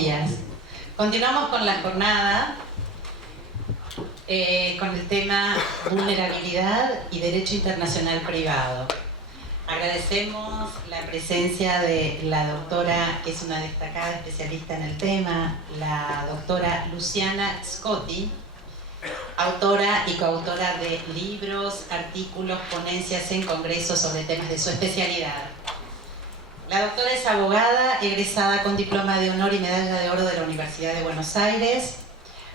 días. Continuamos con la jornada con el tema vulnerabilidad y derecho internacional privado. Agradecemos la presencia de la doctora, que es una destacada especialista en el tema, la doctora Luciana Scotti, autora y coautora de libros, artículos, ponencias en congresos sobre temas de su especialidad. La doctora es abogada, egresada con diploma de honor y medalla de oro de la Universidad de Buenos Aires,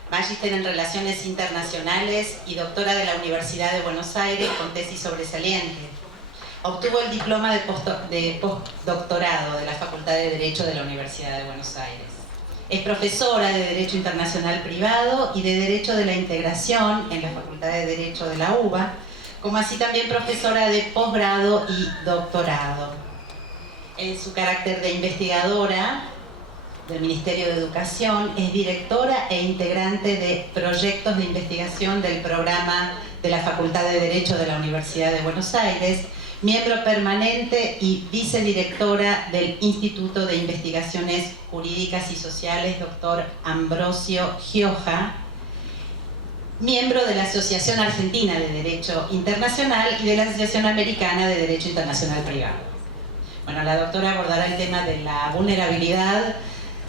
magíster en Relaciones Internacionales y doctora de la Universidad de Buenos Aires con tesis sobresaliente. Obtuvo el diploma de postdoctorado de la Facultad de Derecho de la Universidad de Buenos Aires. Es profesora de Derecho Internacional Privado y de Derecho de la Integración en la Facultad de Derecho de la UBA, como así también profesora de posgrado y doctorado. En su carácter de investigadora del Ministerio de Educación, es directora e integrante de proyectos de investigación del programa de la Facultad de Derecho de la Universidad de Buenos Aires, miembro permanente y vicedirectora del Instituto de Investigaciones Jurídicas y Sociales, doctor Ambrosio Gioja, miembro de la Asociación Argentina de Derecho Internacional y de la Asociación Americana de Derecho Internacional Privado. Bueno, la doctora abordará el tema de la vulnerabilidad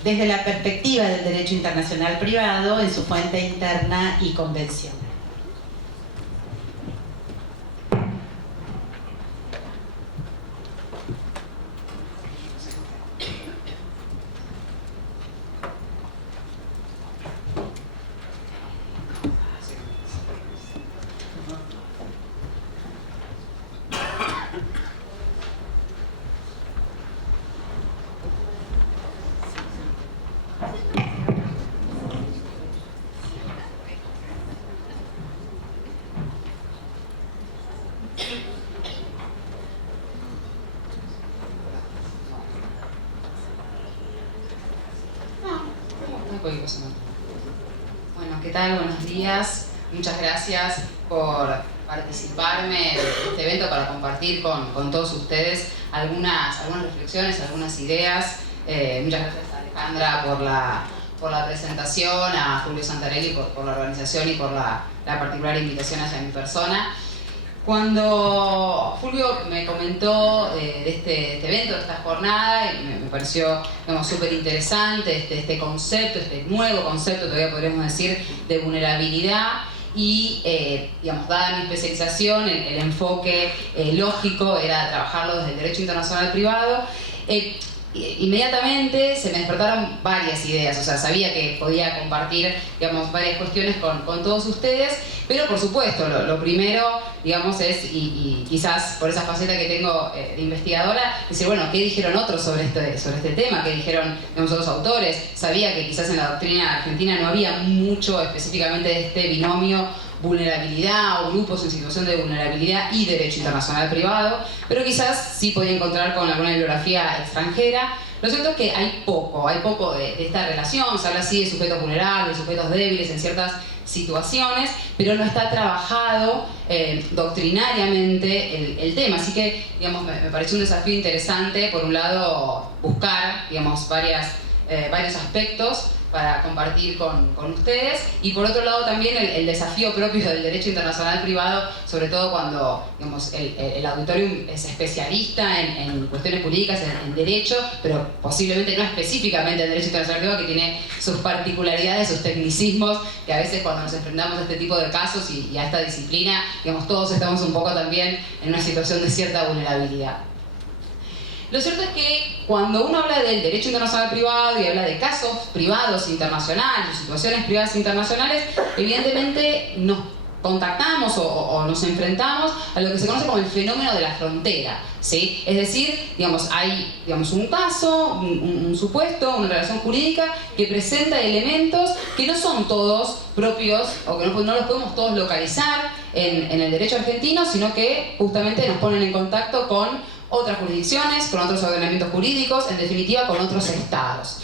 desde la perspectiva del derecho internacional privado en su fuente interna y convencional. Bueno, ¿qué tal? Buenos días. Muchas gracias por participarme en este evento para compartir con todos ustedes algunas reflexiones, algunas ideas. Muchas gracias a Alejandra por la presentación, a Julio Santarelli por la organización y por la particular invitación hacia mi persona. Cuando Julio me comentó de este evento, de esta jornada, me pareció súper interesante este concepto, este nuevo concepto, todavía podríamos decir, de vulnerabilidad. Y, dada mi especialización, el enfoque lógico era trabajarlo desde el derecho internacional privado. Inmediatamente se me despertaron varias ideas, o sea, sabía que podía compartir, varias cuestiones con todos ustedes, pero por supuesto, lo primero, es, y quizás por esa faceta que tengo de investigadora, decir, bueno, ¿qué dijeron otros sobre este tema? ¿Qué dijeron otros autores? Sabía que quizás en la doctrina argentina no había mucho específicamente de este binomio vulnerabilidad o grupos en situación de vulnerabilidad y derecho internacional privado, pero quizás sí podía encontrar con alguna bibliografía extranjera. Lo cierto es que hay poco de esta relación. Se habla así de sujetos vulnerables, de sujetos débiles en ciertas situaciones, pero no está trabajado doctrinariamente el tema. Así que, me pareció un desafío interesante, por un lado, buscar, varios aspectos para compartir con ustedes, y por otro lado también el desafío propio del derecho internacional privado, sobre todo cuando el auditorium es especialista en cuestiones jurídicas, en derecho, pero posiblemente no específicamente en derecho internacional privado, que tiene sus particularidades, sus tecnicismos, que a veces cuando nos enfrentamos a este tipo de casos y a esta disciplina, todos estamos un poco también en una situación de cierta vulnerabilidad. Lo cierto es que cuando uno habla del derecho internacional privado y habla de casos privados internacionales, situaciones privadas internacionales, evidentemente nos contactamos o nos enfrentamos a lo que se conoce como el fenómeno de la frontera, ¿sí? Es decir, hay un caso, un supuesto, una relación jurídica que presenta elementos que no son todos propios o que no los podemos todos localizar en el derecho argentino, sino que justamente nos ponen en contacto con otras jurisdicciones, con otros ordenamientos jurídicos, en definitiva con otros estados.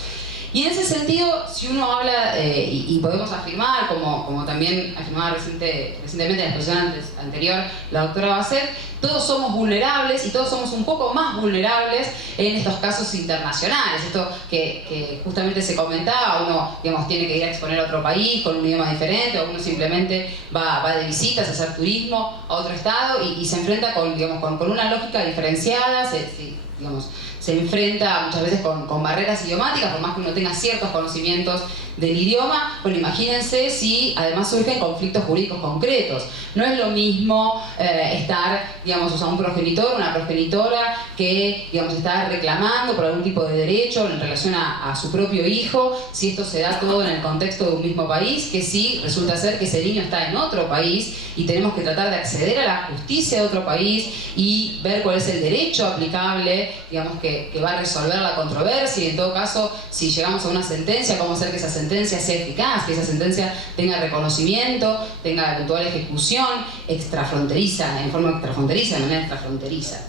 Y en ese sentido, si uno habla, y podemos afirmar, como también afirmaba recientemente en la exposición anterior la doctora Basset, todos somos vulnerables y todos somos un poco más vulnerables en estos casos internacionales. Esto que justamente se comentaba, uno, digamos, tiene que ir a exponer a otro país con un idioma diferente, o uno simplemente va de visitas a hacer turismo a otro estado y se enfrenta con, digamos, con una lógica diferenciada, se enfrenta muchas veces con barreras idiomáticas, por más que uno tenga ciertos conocimientos del idioma. Bueno, imagínense si además surgen conflictos jurídicos concretos. No es lo mismo estar, digamos, o sea, un progenitor, una progenitora que, digamos, está reclamando por algún tipo de derecho en relación a su propio hijo, si esto se da todo en el contexto de un mismo país, que si resulta ser que ese niño está en otro país y tenemos que tratar de acceder a la justicia de otro país y ver cuál es el derecho aplicable, digamos, que va a resolver la controversia, y en todo caso, si llegamos a una sentencia, cómo hacer que esa sentencia sea eficaz, que esa sentencia tenga reconocimiento, tenga eventual ejecución extrafronteriza, en forma extrafronteriza, de manera extrafronteriza.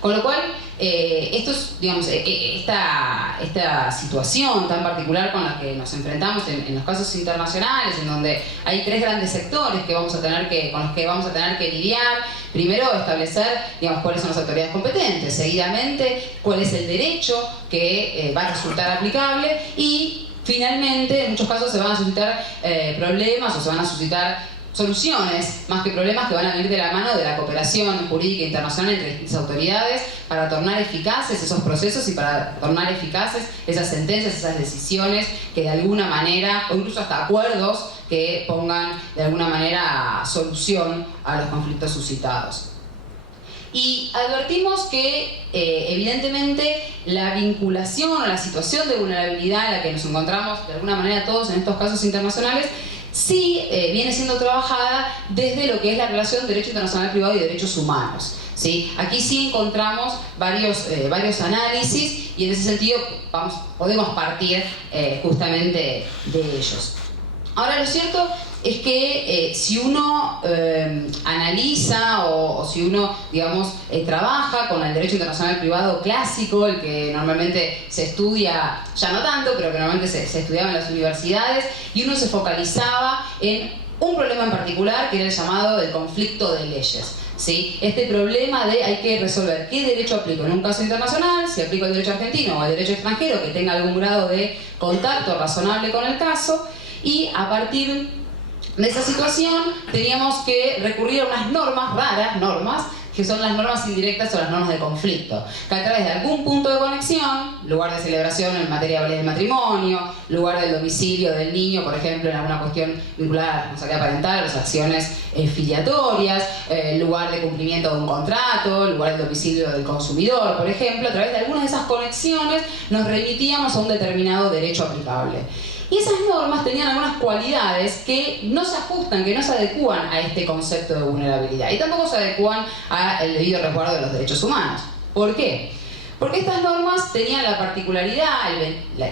Con lo cual, esto es, digamos, esta situación tan particular con la que nos enfrentamos en los casos internacionales, en donde hay tres grandes sectores con los que vamos a tener que lidiar. Primero, establecer, digamos, cuáles son las autoridades competentes, seguidamente, cuál es el derecho que va a resultar aplicable, y finalmente, en muchos casos se van a suscitar problemas, o se van a suscitar soluciones, más que problemas, que van a venir de la mano de la cooperación jurídica internacional entre distintas autoridades para tornar eficaces esos procesos y para tornar eficaces esas sentencias, esas decisiones que de alguna manera, o incluso hasta acuerdos que pongan de alguna manera solución a los conflictos suscitados. Y advertimos que evidentemente la vinculación o la situación de vulnerabilidad en la que nos encontramos de alguna manera todos en estos casos internacionales sí viene siendo trabajada desde lo que es la relación derecho internacional privado y derechos humanos, ¿sí? Aquí sí encontramos varios análisis, y en ese sentido podemos partir justamente de ellos. Ahora, lo cierto es que si uno analiza o si uno, digamos, trabaja con el derecho internacional privado clásico, el que normalmente se estudia, ya no tanto, pero que normalmente se estudiaba en las universidades, y uno se focalizaba en un problema en particular, que era el llamado del conflicto de leyes, ¿sí? Este problema de hay que resolver qué derecho aplico en un caso internacional, si aplico el derecho argentino o el derecho extranjero, que tenga algún grado de contacto razonable con el caso, y a partir de esa situación teníamos que recurrir a unas normas, raras normas, que son las normas indirectas o las normas de conflicto, que a través de algún punto de conexión, lugar de celebración en materia de matrimonio, lugar del domicilio del niño, por ejemplo, en alguna cuestión vinculada a la responsabilidad parental, a las acciones filiatorias, lugar de cumplimiento de un contrato, lugar del domicilio del consumidor, por ejemplo, a través de algunas de esas conexiones nos remitíamos a un determinado derecho aplicable. Y esas normas tenían algunas cualidades que no se ajustan, que no se adecúan a este concepto de vulnerabilidad, y tampoco se adecúan al debido resguardo de los derechos humanos. ¿Por qué? Porque estas normas tenían la particularidad,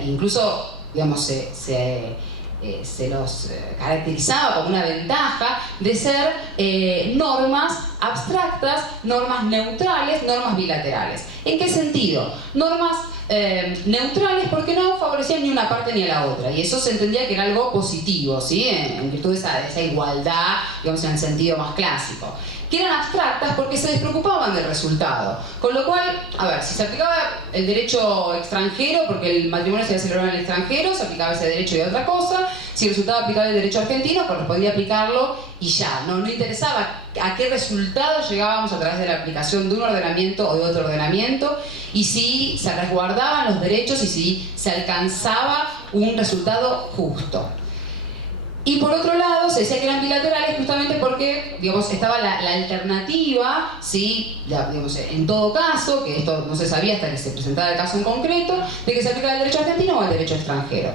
incluso, digamos, se los caracterizaba como una ventaja de ser normas abstractas, normas neutrales, normas bilaterales. ¿En qué sentido? Normas neutrales porque no favorecían ni una parte ni a la otra, y eso se entendía que era algo positivo, ¿sí? En virtud de esa igualdad, digamos, en el sentido más clásico. Que eran abstractas porque se despreocupaban del resultado, con lo cual, a ver, si se aplicaba el derecho extranjero, porque el matrimonio se celebraba en el extranjero, se aplicaba ese derecho y otra cosa. Si resultaba aplicable el derecho argentino, correspondía aplicarlo y ya, no interesaba a qué resultado llegábamos a través de la aplicación de un ordenamiento o de otro ordenamiento, y si se resguardaban los derechos y si se alcanzaba un resultado justo. Y por otro lado, se decía que eran bilaterales justamente porque, digamos, estaba la alternativa, ¿sí? Digamos, en todo caso, que esto no se sabía hasta que se presentara el caso en concreto, de que se aplicaba el derecho argentino o el derecho extranjero.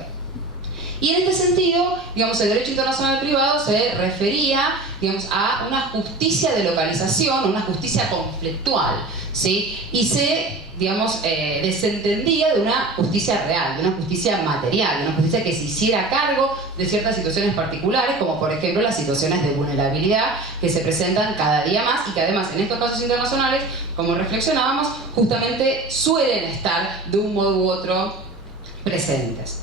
Y en este sentido, digamos, el derecho internacional privado se refería, digamos, a una justicia de localización, una justicia conflictual, ¿sí? Y se, digamos, desentendía de una justicia real, de una justicia material, de una justicia que se hiciera cargo de ciertas situaciones particulares, como por ejemplo las situaciones de vulnerabilidad que se presentan cada día más, y que además en estos casos internacionales, como reflexionábamos, justamente suelen estar de un modo u otro presentes.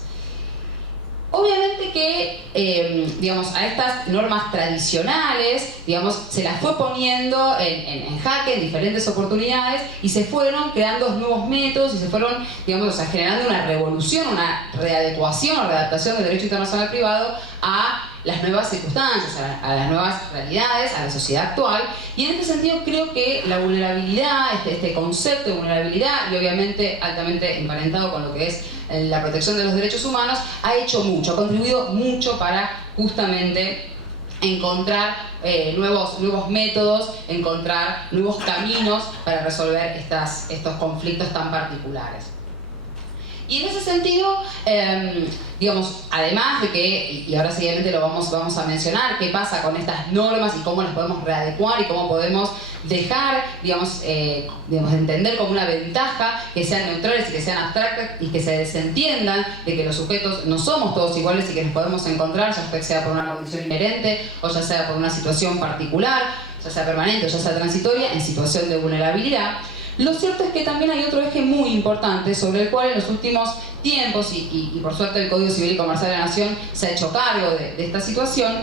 Obviamente que, digamos, a estas normas tradicionales, digamos, se las fue poniendo en jaque en diferentes oportunidades y se fueron creando nuevos métodos y se fueron, digamos, o sea, generando una revolución, una readecuación o readaptación del derecho internacional privado a las nuevas circunstancias, a las nuevas realidades, a la sociedad actual. Y en este sentido creo que la vulnerabilidad, este concepto de vulnerabilidad, y obviamente altamente emparentado con lo que es la protección de los derechos humanos, ha hecho mucho, ha contribuido mucho para justamente encontrar nuevos métodos, encontrar nuevos caminos para resolver estos conflictos tan particulares. Y en ese sentido, digamos, además de que, y ahora seguidamente lo vamos a mencionar, qué pasa con estas normas y cómo las podemos readecuar y cómo podemos dejar, digamos, entender como una ventaja que sean neutrales y que sean abstractas y que se desentiendan de que los sujetos no somos todos iguales y que nos podemos encontrar, ya sea por una condición inherente o ya sea por una situación particular, ya sea permanente o ya sea transitoria, en situación de vulnerabilidad. Lo cierto es que también hay otro eje muy importante sobre el cual en los últimos tiempos, y por suerte el Código Civil y Comercial de la Nación se ha hecho cargo de esta situación,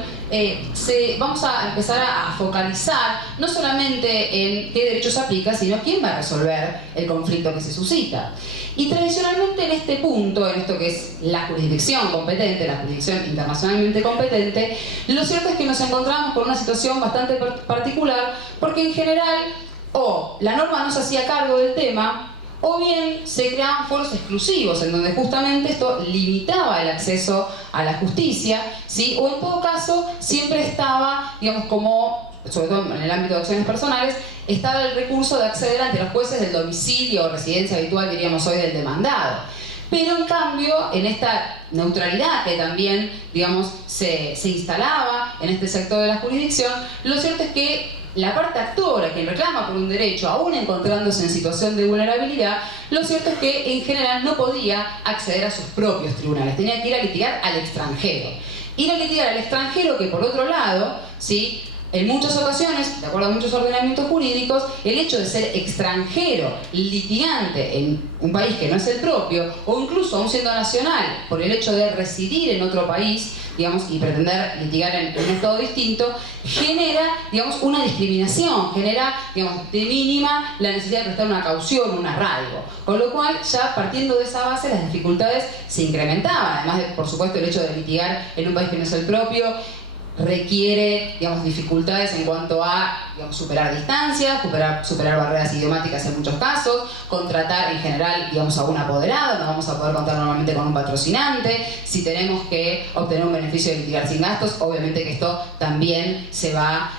vamos a empezar a focalizar no solamente en qué derecho se aplica, sino quién va a resolver el conflicto que se suscita. Y tradicionalmente en este punto, en esto que es la jurisdicción competente, la jurisdicción internacionalmente competente, lo cierto es que nos encontramos con una situación bastante particular, porque en general o la norma no se hacía cargo del tema, o bien se creaban foros exclusivos en donde justamente esto limitaba el acceso a la justicia, ¿sí? O en todo caso siempre estaba, digamos, como, sobre todo en el ámbito de acciones personales, estaba el recurso de acceder ante los jueces del domicilio o residencia habitual, diríamos hoy, del demandado. Pero en cambio, en esta neutralidad que también, digamos, se instalaba en este sector de la jurisdicción, lo cierto es que la parte actora, quien reclama por un derecho, aún encontrándose en situación de vulnerabilidad, lo cierto es que en general no podía acceder a sus propios tribunales, tenía que ir a litigar al extranjero. Ir a litigar al extranjero que por otro lado, ¿sí?, en muchas ocasiones, de acuerdo a muchos ordenamientos jurídicos, el hecho de ser extranjero, litigante en un país que no es el propio, o incluso aún siendo nacional, por el hecho de residir en otro país, digamos, y pretender litigar en un estado distinto, genera, digamos, una discriminación, genera, digamos, de mínima la necesidad de prestar una caución, un arraigo. Con lo cual, ya partiendo de esa base, las dificultades se incrementaban. Además de, por supuesto, el hecho de litigar en un país que no es el propio, requiere, digamos, dificultades en cuanto a, digamos, superar distancias, superar barreras idiomáticas en muchos casos, contratar en general, digamos, a un apoderado, no vamos a poder contar normalmente con un patrocinante, si tenemos que obtener un beneficio de litigar sin gastos, obviamente que esto también se va,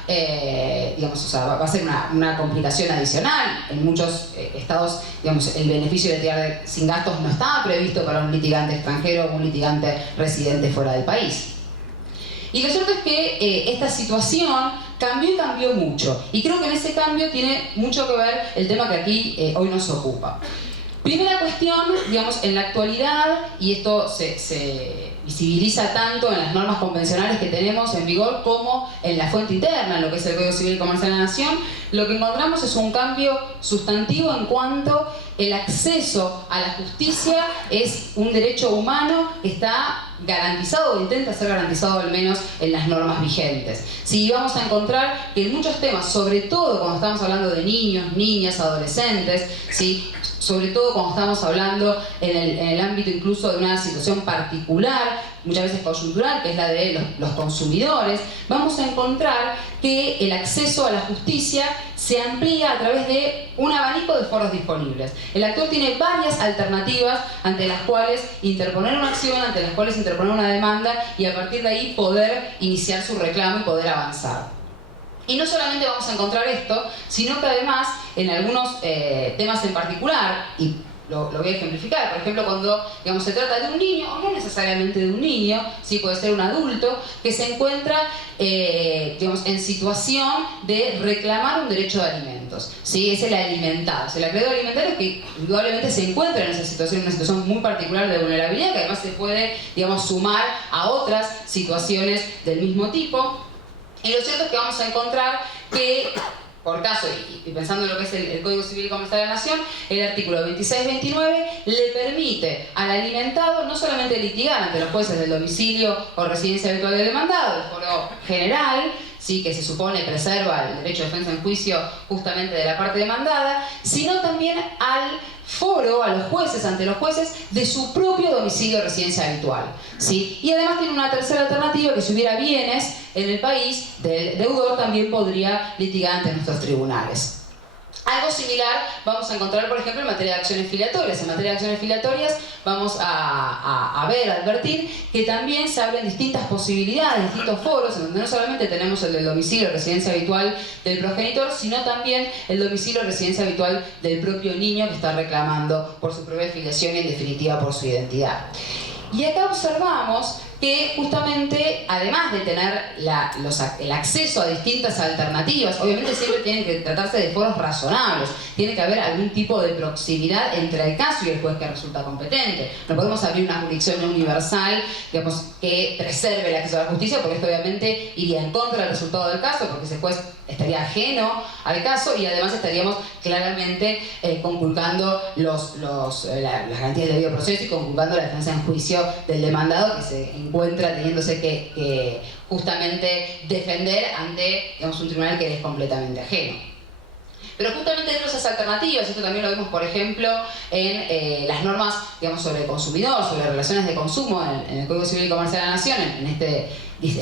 digamos, o sea, va a ser una complicación adicional. En muchos estados, digamos, el beneficio de litigar sin gastos no estaba previsto para un litigante extranjero o un litigante residente fuera del país. Y lo cierto es que esta situación cambió mucho. Y creo que en ese cambio tiene mucho que ver el tema que aquí hoy nos ocupa. Primera cuestión, digamos, en la actualidad, y esto se visibiliza tanto en las normas convencionales que tenemos en vigor como en la fuente interna, en lo que es el Código Civil y Comercial de la Nación, lo que encontramos es un cambio sustantivo en cuanto el acceso a la justicia es un derecho humano que está garantizado o intenta ser garantizado al menos en las normas vigentes. Sí, vamos a encontrar que en muchos temas, sobre todo cuando estamos hablando de niños, niñas, adolescentes, ¿sí?, sobre todo cuando estamos hablando en el ámbito incluso de una situación particular, muchas veces coyuntural, que es la de los consumidores, vamos a encontrar que el acceso a la justicia se amplía a través de un abanico de foros disponibles. El actor tiene varias alternativas ante las cuales interponer una acción, ante las cuales interponer una demanda y a partir de ahí poder iniciar su reclamo y poder avanzar. Y no solamente vamos a encontrar esto, sino que además en algunos temas en particular, y lo voy a ejemplificar, por ejemplo cuando, digamos, se trata de un niño, o no necesariamente de un niño, sí, puede ser un adulto, que se encuentra digamos, en situación de reclamar un derecho de alimentos, ¿sí? Es el alimentado. El acreedor alimentario que indudablemente se encuentra en esa situación, una situación muy particular de vulnerabilidad, que además se puede, digamos, sumar a otras situaciones del mismo tipo. Y lo cierto es que vamos a encontrar que, por caso, y pensando en lo que es el Código Civil y Comercial de la Nación, el artículo 2629 le permite al alimentado no solamente litigar ante los jueces del domicilio o residencia habitual del demandado, el foro general, sí, que se supone preserva el derecho de defensa en juicio justamente de la parte demandada, sino también al foro, a los jueces, ante los jueces de su propio domicilio o residencia habitual, ¿sí? Y además tiene una tercera alternativa, que si hubiera bienes en el país del deudor también podría litigar ante nuestros tribunales. Algo similar vamos a encontrar, por ejemplo, en materia de acciones filiatorias. En materia de acciones filiatorias vamos a advertir que también se abren distintas posibilidades, distintos foros, en donde no solamente tenemos el del domicilio o residencia habitual del progenitor, sino también el domicilio o residencia habitual del propio niño que está reclamando por su propia filiación y en definitiva por su identidad. Y acá observamos que justamente, además de tener el acceso a distintas alternativas, obviamente siempre tienen que tratarse de foros razonables, tiene que haber algún tipo de proximidad entre el caso y el juez que resulta competente. No podemos abrir una jurisdicción universal, digamos, que preserve el acceso a la justicia, porque esto obviamente iría en contra del resultado del caso, porque ese juez estaría ajeno al caso y además estaríamos claramente conculcando las garantías del debido proceso y conculcando la defensa en juicio del demandado, que se encuentra teniéndose que justamente defender ante, digamos, un tribunal que es completamente ajeno. Pero justamente dentro de esas alternativas, esto también lo vemos, por ejemplo, en las normas, digamos, sobre el consumidor, sobre relaciones de consumo en el Código Civil y Comercial de la Nación, en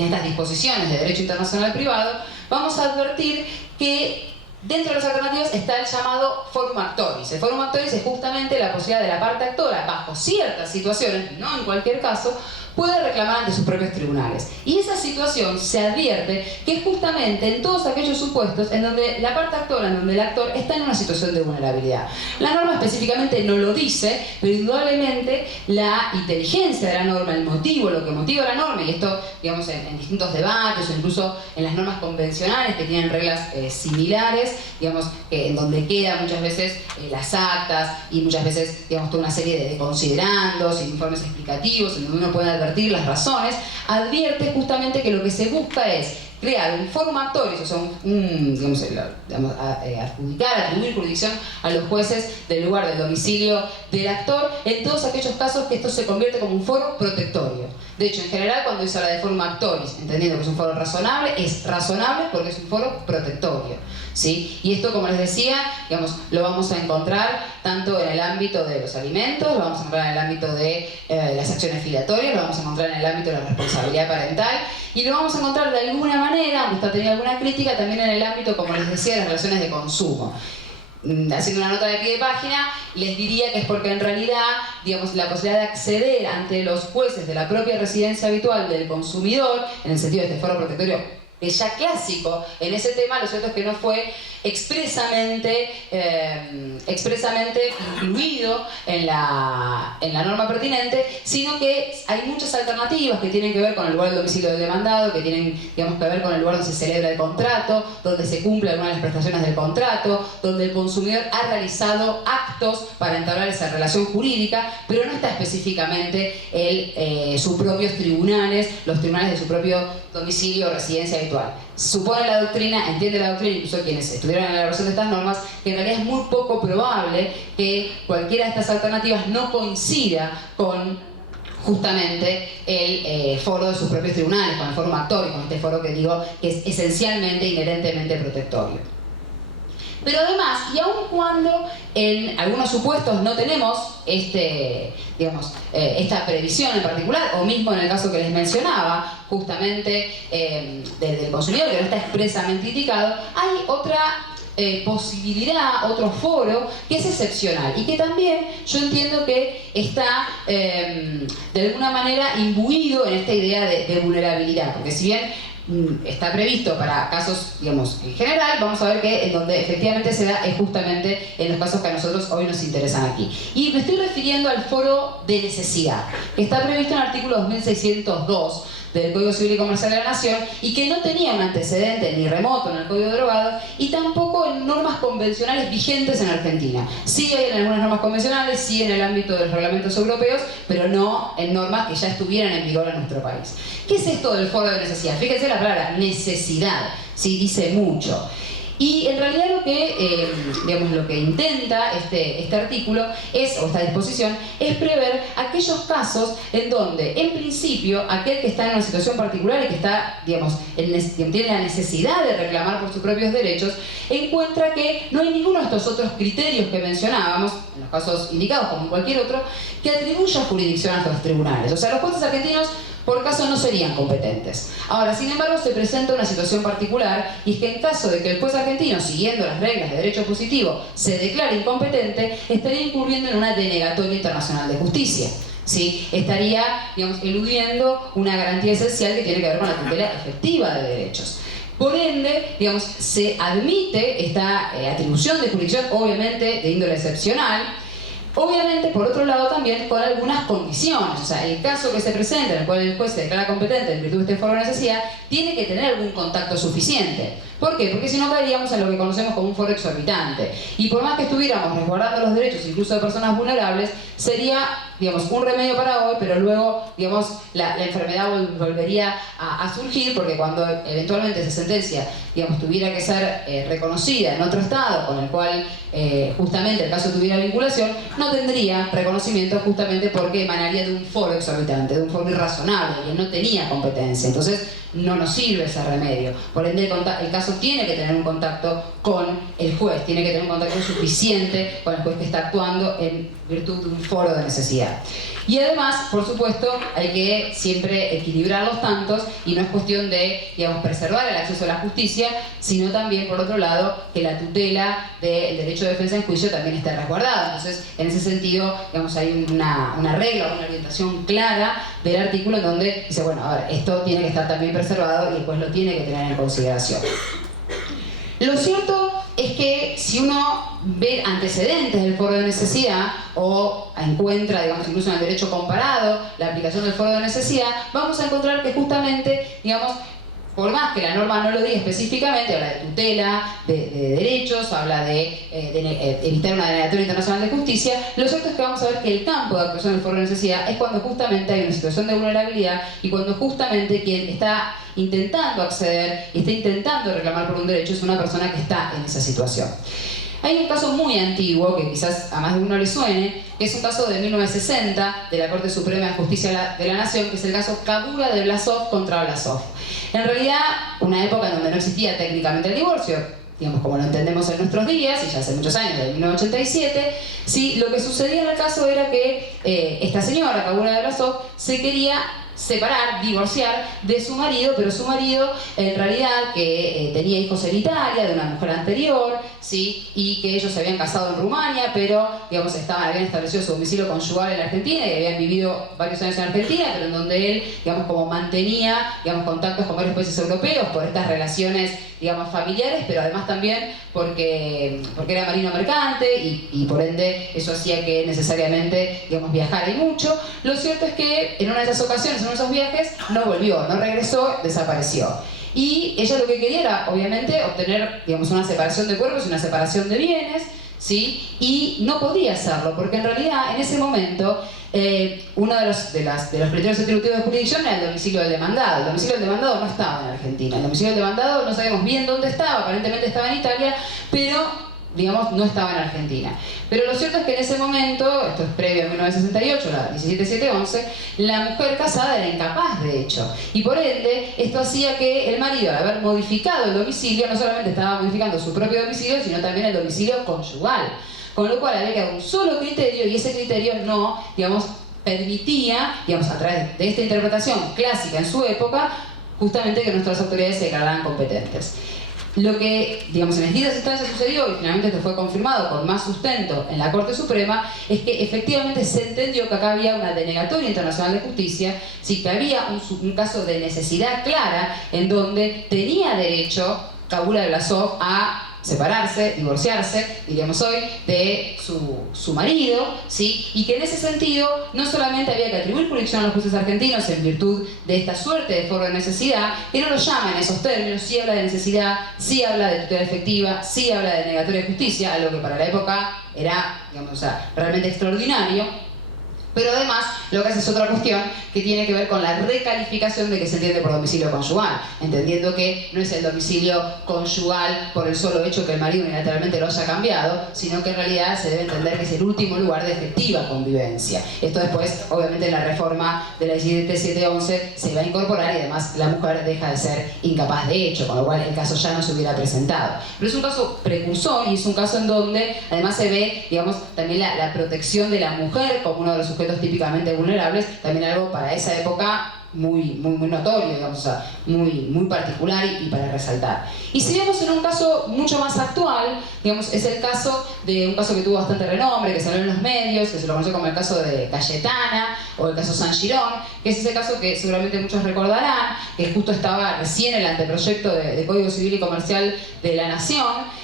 estas disposiciones de derecho internacional privado, vamos a advertir que dentro de las alternativas está el llamado forum actoris. El forum actoris es justamente la posibilidad de la parte actora, bajo ciertas situaciones, no en cualquier caso, puede reclamar ante sus propios tribunales. Y esa situación se advierte que es justamente en todos aquellos supuestos en donde la parte actora, en donde el actor está en una situación de vulnerabilidad. La norma específicamente no lo dice, pero indudablemente la inteligencia de la norma, el motivo, lo que motiva la norma, y esto, digamos, en distintos debates o incluso en las normas convencionales que tienen reglas similares, digamos, en donde quedan muchas veces las actas y muchas veces, digamos, toda una serie de considerandos y informes explicativos en donde uno puede advertir las razones, advierte justamente que lo que se busca es crear un forum actoris, o sea, atribuir jurisdicción a los jueces del lugar del domicilio del actor en todos aquellos casos que esto se convierte como un foro protectorio. De hecho, en general, cuando se habla de forum actoris, entendiendo que es un foro razonable, es razonable porque es un foro protectorio, ¿sí? Y esto, como les decía, digamos, lo vamos a encontrar tanto en el ámbito de los alimentos, lo vamos a encontrar en el ámbito de las acciones filiatorias, lo vamos a encontrar en el ámbito de la responsabilidad parental y lo vamos a encontrar de alguna manera, aunque está teniendo alguna crítica, también en el ámbito, como les decía, de las relaciones de consumo. Haciendo una nota de pie de página, les diría que es porque en realidad, digamos, la posibilidad de acceder ante los jueces de la propia residencia habitual del consumidor, en el sentido de este foro protectorio, que ya clásico en ese tema, lo cierto es que no fue expresamente incluido en la norma pertinente, sino que hay muchas alternativas que tienen que ver con el lugar del domicilio del demandado, que tienen, digamos, que ver con el lugar donde se celebra el contrato, donde se cumple alguna de las prestaciones del contrato, donde el consumidor ha realizado actos para entablar esa relación jurídica, pero no está específicamente sus propios tribunales, los tribunales de su propio domicilio o residencia habitual. Supone la doctrina, entiende la doctrina, incluso quienes estuvieron en la elaboración de estas normas, que en realidad es muy poco probable que cualquiera de estas alternativas no coincida con justamente el foro de sus propios tribunales, con el foro actorio, con este foro que digo que es esencialmente, inherentemente protectorio. Pero además, y aun cuando en algunos supuestos no tenemos esta previsión en particular, o mismo en el caso que les mencionaba, justamente del consumidor, que no está expresamente indicado, hay otra posibilidad, otro foro que es excepcional y que también yo entiendo que está de alguna manera imbuido en esta idea de vulnerabilidad, porque si bien está previsto para casos, digamos, en general, vamos a ver que en donde efectivamente se da es justamente en los casos que a nosotros hoy nos interesan aquí. Y me estoy refiriendo al foro de necesidad, que está previsto en el artículo 2602 del Código Civil y Comercial de la Nación y que no tenía un antecedente ni remoto en el Código de Drogados y tampoco en normas convencionales vigentes en Argentina. Sí hay en algunas normas convencionales, sí en el ámbito de los reglamentos europeos, pero no en normas que ya estuvieran en vigor en nuestro país. ¿Qué es esto del foro de necesidad? Fíjense la palabra necesidad, sí, dice mucho. Y en realidad lo que intenta este artículo o esta disposición es prever aquellos casos en donde, en principio, aquel que está en una situación particular y que está, tiene la necesidad de reclamar por sus propios derechos, encuentra que no hay ninguno de estos otros criterios que mencionábamos, en los casos indicados como en cualquier otro, que atribuya jurisdicción a los tribunales. O sea, los jueces argentinos por caso no serían competentes. Ahora, sin embargo, se presenta una situación particular, y es que en caso de que el juez argentino, siguiendo las reglas de derecho positivo, se declare incompetente, estaría incurriendo en una denegatoria internacional de justicia. ¿Sí? Estaría, eludiendo una garantía esencial que tiene que ver con la tutela efectiva de derechos. Por ende, se admite esta atribución de jurisdicción, obviamente de índole excepcional. Obviamente, por otro lado, también con algunas condiciones. O sea, el caso que se presenta en el cual el juez se declara competente en virtud de este foro de necesidad, tiene que tener algún contacto suficiente. ¿Por qué? Porque si no caeríamos en lo que conocemos como un foro exorbitante. Y por más que estuviéramos resguardando los derechos incluso de personas vulnerables, sería, un remedio para hoy, pero luego, la enfermedad volvería a surgir, porque cuando eventualmente esa sentencia, tuviera que ser reconocida en otro estado con el cual justamente el caso tuviera vinculación, no tendría reconocimiento justamente porque emanaría de un foro exorbitante, de un foro irrazonable, y él no tenía competencia. Entonces, no nos sirve ese remedio. Por ende, el caso tiene que tener un contacto con el juez, tiene que tener un contacto suficiente con el juez que está actuando en virtud de un foro de necesidad. Y además, por supuesto, hay que siempre equilibrar los tantos, y no es cuestión de, preservar el acceso a la justicia, sino también, por otro lado, que la tutela del derecho de defensa en juicio también esté resguardada. Entonces, en ese sentido, hay una regla, una orientación clara del artículo en donde dice, bueno, a ver, esto tiene que estar también preservado y el juez lo tiene que tener en consideración. Lo cierto es que si uno ve antecedentes del foro de necesidad o encuentra, incluso en el derecho comparado, la aplicación del foro de necesidad, vamos a encontrar que justamente, por más que la norma no lo diga específicamente, habla de tutela, de derechos, habla de evitar una denegatoria internacional de justicia, lo cierto es que vamos a ver que el campo de actuación del foro de necesidad es cuando justamente hay una situación de vulnerabilidad y cuando justamente quien está intentando acceder y está intentando reclamar por un derecho es una persona que está en esa situación. Hay un caso muy antiguo, que quizás a más de uno le suene, que es un caso de 1960 de la Corte Suprema de Justicia de la Nación, que es el caso Kabura de Vlasov contra Vlasov. En realidad, una época en donde no existía técnicamente el divorcio, como lo entendemos en nuestros días, y ya hace muchos años, de 1987, sí, lo que sucedía en el caso era que esta señora, Kabura de Vlasov, se quería separar, divorciar de su marido, pero su marido en realidad que tenía hijos en Italia de una mujer anterior, ¿sí? Y que ellos se habían casado en Rumania, pero habían establecido su domicilio conyugal en la Argentina y habían vivido varios años en Argentina, pero en donde él como mantenía contactos con varios países europeos por estas relaciones familiares, pero además también porque era marino mercante y por ende eso hacía que necesariamente viajara y mucho. Lo cierto es que en una de esas ocasiones, en uno de esos viajes, no volvió, no regresó, desapareció. Y ella lo que quería era, obviamente, obtener una separación de cuerpos y una separación de bienes, ¿sí? Y no podía hacerlo, porque en realidad en ese momento uno de los criterios atributivos de jurisdicción era el domicilio del demandado. El domicilio del demandado no estaba en Argentina. El domicilio del demandado no sabemos bien dónde estaba, aparentemente estaba en Italia, pero no estaba en Argentina. Pero lo cierto es que en ese momento, esto es previo a 1968, la 17711, la mujer casada era incapaz, de hecho. Y por ende, esto hacía que el marido, al haber modificado el domicilio, no solamente estaba modificando su propio domicilio, sino también el domicilio conyugal. Con lo cual había que dar un solo criterio, y ese criterio no, permitía, a través de esta interpretación clásica en su época, justamente que nuestras autoridades se declararan competentes. Lo que, en distintas instancias sucedió, y finalmente esto fue confirmado con más sustento en la Corte Suprema, es que efectivamente se entendió que acá había una denegatoria internacional de justicia, sí, que había un caso de necesidad clara en donde tenía derecho Kabura de Vlasov a separarse, divorciarse, diríamos hoy, de su marido, ¿sí? Y que en ese sentido no solamente había que atribuir jurisdicción a los jueces argentinos en virtud de esta suerte de foro de necesidad, que no lo llama en esos términos, sí habla de necesidad, sí habla de tutela efectiva, sí habla de denegatoria de justicia, algo que para la época era, realmente extraordinario. Pero además, lo que hace es otra cuestión que tiene que ver con la recalificación de que se entiende por domicilio conyugal, entendiendo que no es el domicilio conyugal por el solo hecho que el marido unilateralmente lo haya cambiado, sino que en realidad se debe entender que es el último lugar de efectiva convivencia. Esto después, obviamente, en la reforma de la ley 711 se va a incorporar y además la mujer deja de ser incapaz de hecho, con lo cual el caso ya no se hubiera presentado. Pero es un caso precursor y es un caso en donde además se ve, digamos, también la protección de la mujer como uno de los sujetos típicamente vulnerables, también algo para esa época muy notorio, digamos, o sea, muy particular y para resaltar. Y si vemos en un caso mucho más actual, digamos, es el caso de un caso que tuvo bastante renombre, que salió en los medios, que se lo conoció como el caso de Cayetana o el caso San Girón, que es ese caso que seguramente muchos recordarán, que justo estaba recién el anteproyecto de Código Civil y Comercial de la Nación,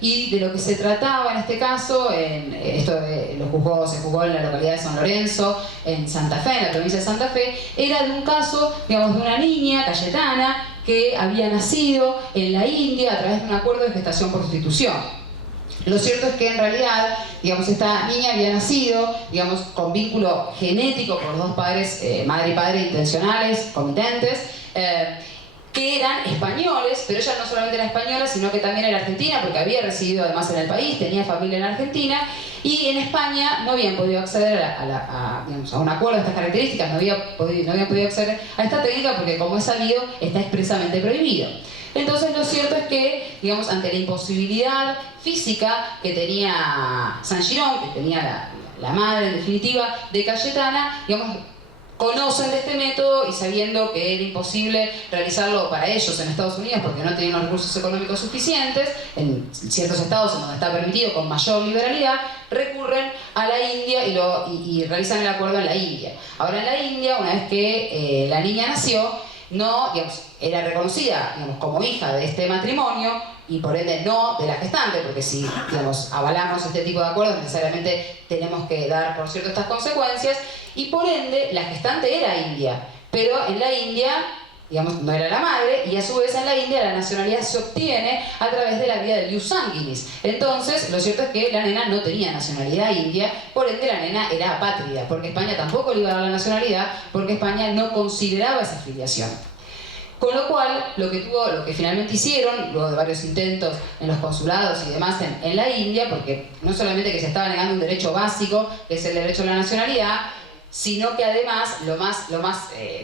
y de lo que se trataba en este caso, se juzgó en la localidad de San Lorenzo, en Santa Fe, en la provincia de Santa Fe, era de un caso, digamos, de una niña, Cayetana, que había nacido en la India a través de un acuerdo de gestación por sustitución. Lo cierto es que en realidad, digamos, esta niña había nacido, digamos, con vínculo genético por los dos padres, madre y padre intencionales, comitentes, que eran españoles, pero ella no solamente era española, sino que también era argentina, porque había residido además en el país, tenía familia en Argentina, y en España no habían podido acceder digamos, a un acuerdo de estas características, no habían podido acceder a esta técnica porque, como es sabido, está expresamente prohibido. Entonces, lo cierto es que, digamos, ante la imposibilidad física que tenía San Girón, que tenía la madre, en definitiva, de Cayetana, digamos, conocen de este método y sabiendo que era imposible realizarlo para ellos en Estados Unidos porque no tenían los recursos económicos suficientes, en ciertos estados en donde está permitido con mayor liberalidad, recurren a la India y realizan el acuerdo en la India. Ahora, en la India, una vez que la niña nació, no, digamos, era reconocida, digamos, como hija de este matrimonio y por ende no de la gestante, porque si, digamos, avalamos este tipo de acuerdos necesariamente tenemos que dar por cierto estas consecuencias, y por ende la gestante era india, pero en la India, digamos, no era la madre, y a su vez en la India la nacionalidad se obtiene a través de la vía del ius sanguinis. Entonces, lo cierto es que la nena no tenía nacionalidad india, por ende la nena era apátrida, porque España tampoco le iba a dar la nacionalidad, porque España no consideraba esa filiación. Con lo cual, lo que finalmente hicieron, luego de varios intentos en los consulados y demás en la India, porque no solamente que se estaba negando un derecho básico, que es el derecho a la nacionalidad, sino que además lo más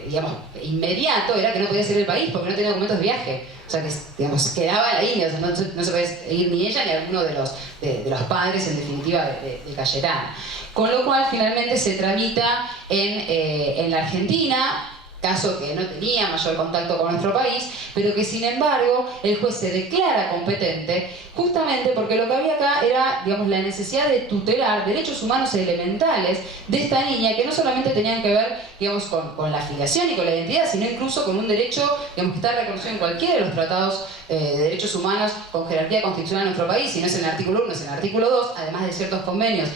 digamos, inmediato era que no podía salir del país porque no tenía documentos de viaje. O sea, que, digamos, quedaba en la India, o sea, no se podía ir ni ella ni alguno de los padres, en definitiva, de Cayetana. Con lo cual, finalmente se tramita en la Argentina, caso que no tenía mayor contacto con nuestro país, pero que sin embargo el juez se declara competente justamente porque lo que había acá era, digamos, la necesidad de tutelar derechos humanos elementales de esta niña, que no solamente tenían que ver, digamos, con la filiación y con la identidad, sino incluso con un derecho, digamos, que está reconocido en cualquiera de los tratados de derechos humanos con jerarquía constitucional en nuestro país, si no es en el artículo 1, es en el artículo 2, además de ciertos convenios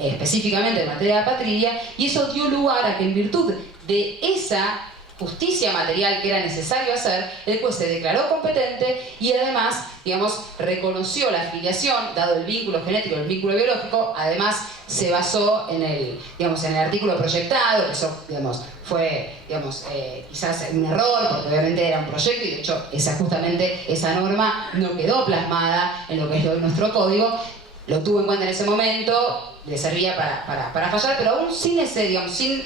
específicamente en materia de patria, y eso dio lugar a que en virtud de esa justicia material que era necesario hacer, el juez se declaró competente y además, digamos, reconoció la filiación, dado el vínculo genético, el vínculo biológico, además se basó en el artículo proyectado, que eso, digamos, fue, digamos, quizás un error, porque obviamente era un proyecto y de hecho justamente esa norma no quedó plasmada en lo que es hoy nuestro código. Lo tuvo en cuenta en ese momento, le servía para fallar, pero aún sin ese, digamos, sin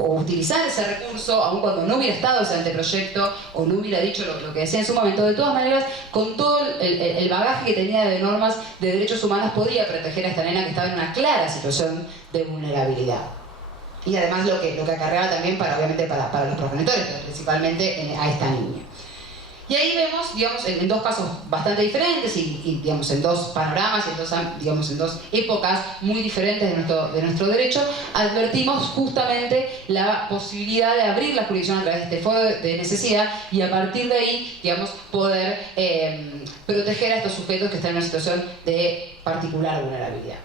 utilizar ese recurso, aun cuando no hubiera estado ese anteproyecto o no hubiera dicho lo que decía en su momento, de todas maneras, con todo el bagaje que tenía de normas de derechos humanos, podía proteger a esta nena que estaba en una clara situación de vulnerabilidad. Y además lo que acarreaba también obviamente para los progenitores, pero principalmente a esta niña. Y ahí vemos, digamos, en dos casos bastante diferentes y digamos, en dos panoramas, digamos, en dos épocas muy diferentes de nuestro derecho, advertimos justamente la posibilidad de abrir la jurisdicción a través de este foro de necesidad y a partir de ahí, digamos, poder proteger a estos sujetos que están en una situación de particular vulnerabilidad.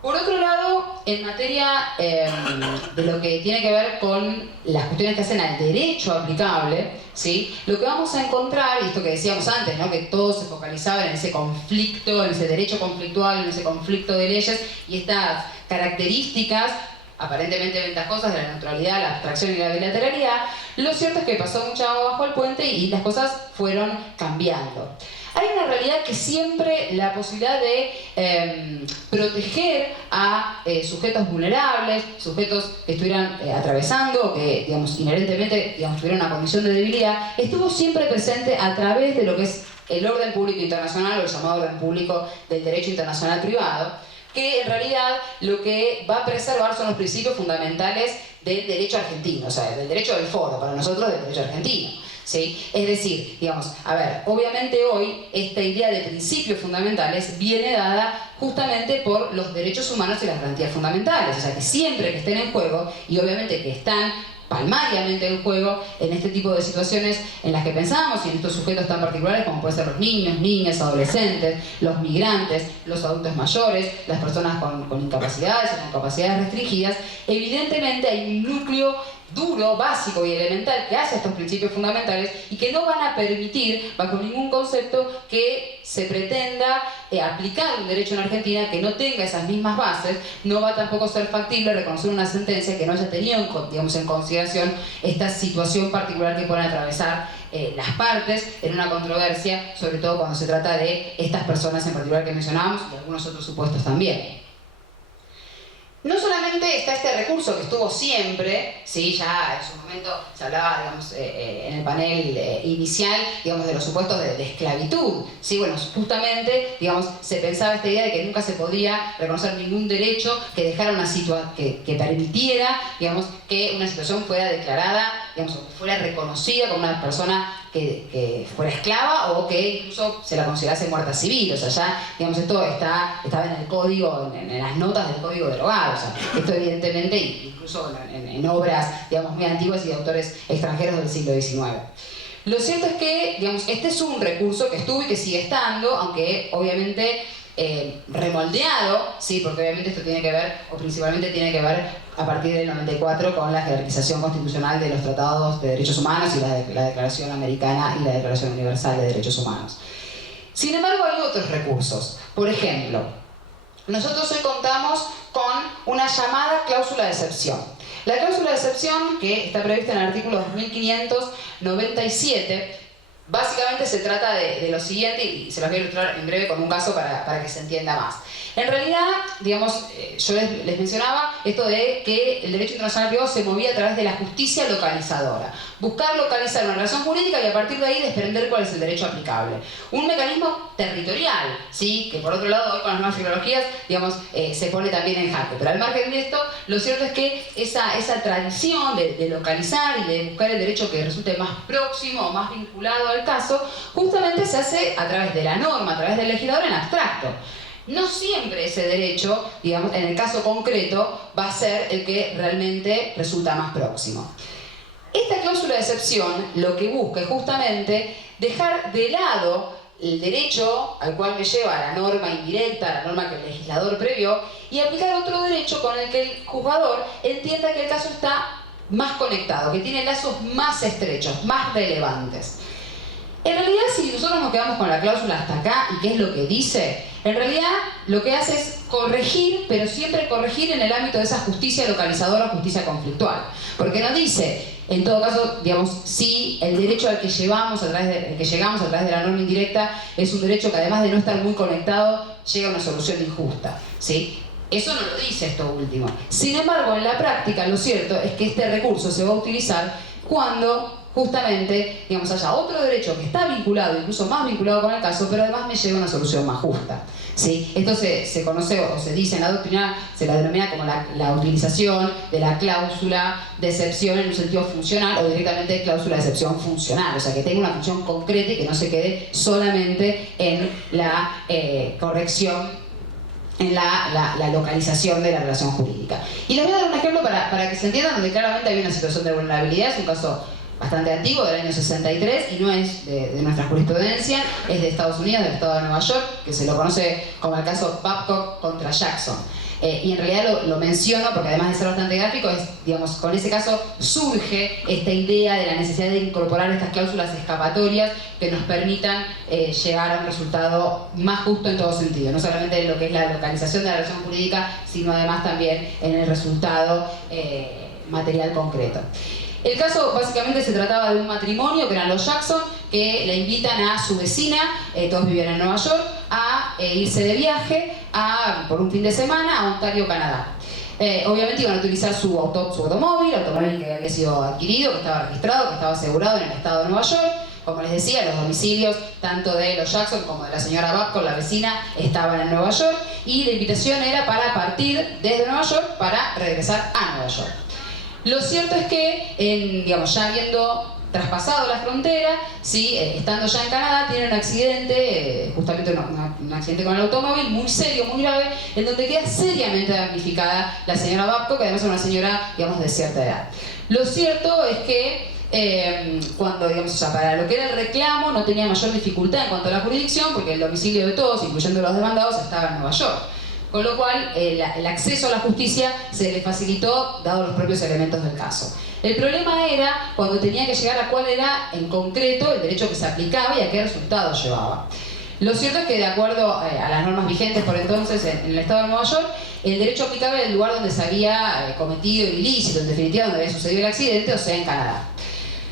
Por otro lado, en materia de lo que tiene que ver con las cuestiones que hacen al derecho aplicable, ¿sí? Lo que vamos a encontrar, y esto que decíamos antes, ¿no? Que todo se focalizaba en ese conflicto, en ese derecho conflictual, en ese conflicto de leyes, y estas características aparentemente ventajosas de la neutralidad, la abstracción y la bilateralidad, lo cierto es que pasó mucha agua bajo el puente y las cosas fueron cambiando. Hay una realidad que siempre la posibilidad de proteger a sujetos vulnerables, sujetos que estuvieran atravesando, que digamos, inherentemente tuvieran una condición de debilidad, estuvo siempre presente a través de lo que es el orden público internacional o el llamado orden público del derecho internacional privado, que en realidad lo que va a preservar son los principios fundamentales del derecho argentino, o sea, del derecho del foro, para nosotros del derecho argentino. ¿Sí? Es decir, digamos, a ver, obviamente hoy esta idea de principios fundamentales viene dada justamente por los derechos humanos y las garantías fundamentales, o sea que siempre que estén en juego, y obviamente que están palmariamente en juego en este tipo de situaciones en las que pensamos y en estos sujetos tan particulares como pueden ser los niños, niñas, adolescentes, los migrantes, los adultos mayores, las personas con incapacidades o con capacidades restringidas, evidentemente hay un núcleo duro, básico y elemental que hace estos principios fundamentales y que no van a permitir, bajo ningún concepto, que se pretenda aplicar un derecho en Argentina que no tenga esas mismas bases. No va tampoco a ser factible reconocer una sentencia que no haya tenido, digamos, en consideración esta situación particular que pueden atravesar las partes en una controversia, sobre todo cuando se trata de estas personas en particular que mencionábamos y algunos otros supuestos también. No solamente está este recurso que estuvo siempre, ¿sí? Ya en su momento se hablaba, digamos, en el panel inicial, digamos, de los supuestos de esclavitud, ¿sí? Bueno, justamente, digamos, se pensaba esta idea de que nunca se podía reconocer ningún derecho que dejara una situación, que permitiera, digamos, que una situación fuera declarada, digamos, fuera reconocida como una persona que fuera esclava o que incluso se la considerase muerta civil. O sea, ya, digamos, esto estaba en el código, en las notas del código derogado. O sea, esto evidentemente, incluso en obras, digamos, muy antiguas y de autores extranjeros del siglo XIX. Lo cierto es que, digamos, este es un recurso que estuvo y que sigue estando, aunque obviamente remoldeado, sí, porque obviamente esto tiene que ver, o principalmente tiene que ver a partir del 94 con la jerarquización constitucional de los tratados de derechos humanos y la Declaración Americana y la Declaración Universal de Derechos Humanos. Sin embargo, hay otros recursos. Por ejemplo, nosotros hoy contamos con una llamada cláusula de excepción. La cláusula de excepción, que está prevista en el artículo 2597, básicamente se trata de lo siguiente, y se los voy a ilustrar en breve con un caso para que se entienda más. En realidad, digamos, yo les mencionaba esto de que el derecho internacional privado se movía a través de la justicia localizadora. Buscar localizar una relación jurídica y a partir de ahí desprender cuál es el derecho aplicable. Un mecanismo territorial, ¿sí? Que por otro lado, hoy con las nuevas tecnologías, digamos, se pone también en jaque. Pero al margen de esto, lo cierto es que esa tradición de localizar y de buscar el derecho que resulte más próximo o más vinculado al caso, justamente se hace a través de la norma, a través del legislador en abstracto. No siempre ese derecho, digamos, en el caso concreto, va a ser el que realmente resulta más próximo. Esta cláusula de excepción lo que busca es justamente dejar de lado el derecho al cual me lleva la norma indirecta, la norma que el legislador previó, y aplicar otro derecho con el que el juzgador entienda que el caso está más conectado, que tiene lazos más estrechos, más relevantes. En realidad, si nosotros nos quedamos con la cláusula hasta acá y qué es lo que dice, en realidad lo que hace es corregir, pero siempre corregir en el ámbito de esa justicia localizadora o justicia conflictual. Porque no dice, en todo caso, digamos, si el derecho al que llegamos a través de la norma indirecta es un derecho que además de no estar muy conectado, llega a una solución injusta, ¿sí? Eso no lo dice esto último. Sin embargo, en la práctica, lo cierto es que este recurso se va a utilizar cuando justamente, digamos, haya otro derecho que está vinculado, incluso más vinculado con el caso, pero además me lleva a una solución más justa, ¿sí? Esto se conoce o se dice en la doctrina, se la denomina como la utilización de la cláusula de excepción en un sentido funcional o directamente cláusula de excepción funcional, o sea, que tenga una función concreta y que no se quede solamente en la corrección, en la localización de la relación jurídica. Y les voy a dar un ejemplo para que se entienda donde claramente hay una situación de vulnerabilidad. Es un caso bastante antiguo, del año 63, y no es de nuestra jurisprudencia, es de Estados Unidos, del estado de Nueva York, que se lo conoce como el caso Babcock contra Jackson. y en realidad lo menciono porque además de ser bastante gráfico, digamos, con ese caso surge esta idea de la necesidad de incorporar estas cláusulas escapatorias que nos permitan llegar a un resultado más justo en todo sentido, no solamente en lo que es la localización de la relación jurídica, sino además también en el resultado material concreto. El caso básicamente se trataba de un matrimonio que eran los Jackson, que le invitan a su vecina, todos vivían en Nueva York, a irse de viaje por un fin de semana a Ontario, Canadá. Obviamente iban a utilizar su automóvil que había sido adquirido, que estaba registrado, que estaba asegurado en el estado de Nueva York. Como les decía, los domicilios tanto de los Jackson como de la señora Babcock, la vecina, estaban en Nueva York, y la invitación era para partir desde Nueva York para regresar a Nueva York. Lo cierto es que, digamos, ya habiendo traspasado la frontera, ¿sí? Estando ya en Canadá, tiene un accidente, justamente un accidente con el automóvil, muy serio, muy grave, en donde queda seriamente damnificada la señora Babcock, que además es una señora, digamos, de cierta edad. Lo cierto es que cuando, digamos, o sea, para lo que era el reclamo no tenía mayor dificultad en cuanto a la jurisdicción, porque el domicilio de todos, incluyendo los demandados, estaba en Nueva York. Con lo cual, el acceso a la justicia se le facilitó, dado los propios elementos del caso. El problema era cuando tenía que llegar a cuál era, en concreto, el derecho que se aplicaba y a qué resultado llevaba. Lo cierto es que, de acuerdo a las normas vigentes por entonces en el estado de Nueva York, el derecho aplicable era el lugar donde se había cometido el ilícito, en definitiva donde había sucedido el accidente, o sea, en Canadá.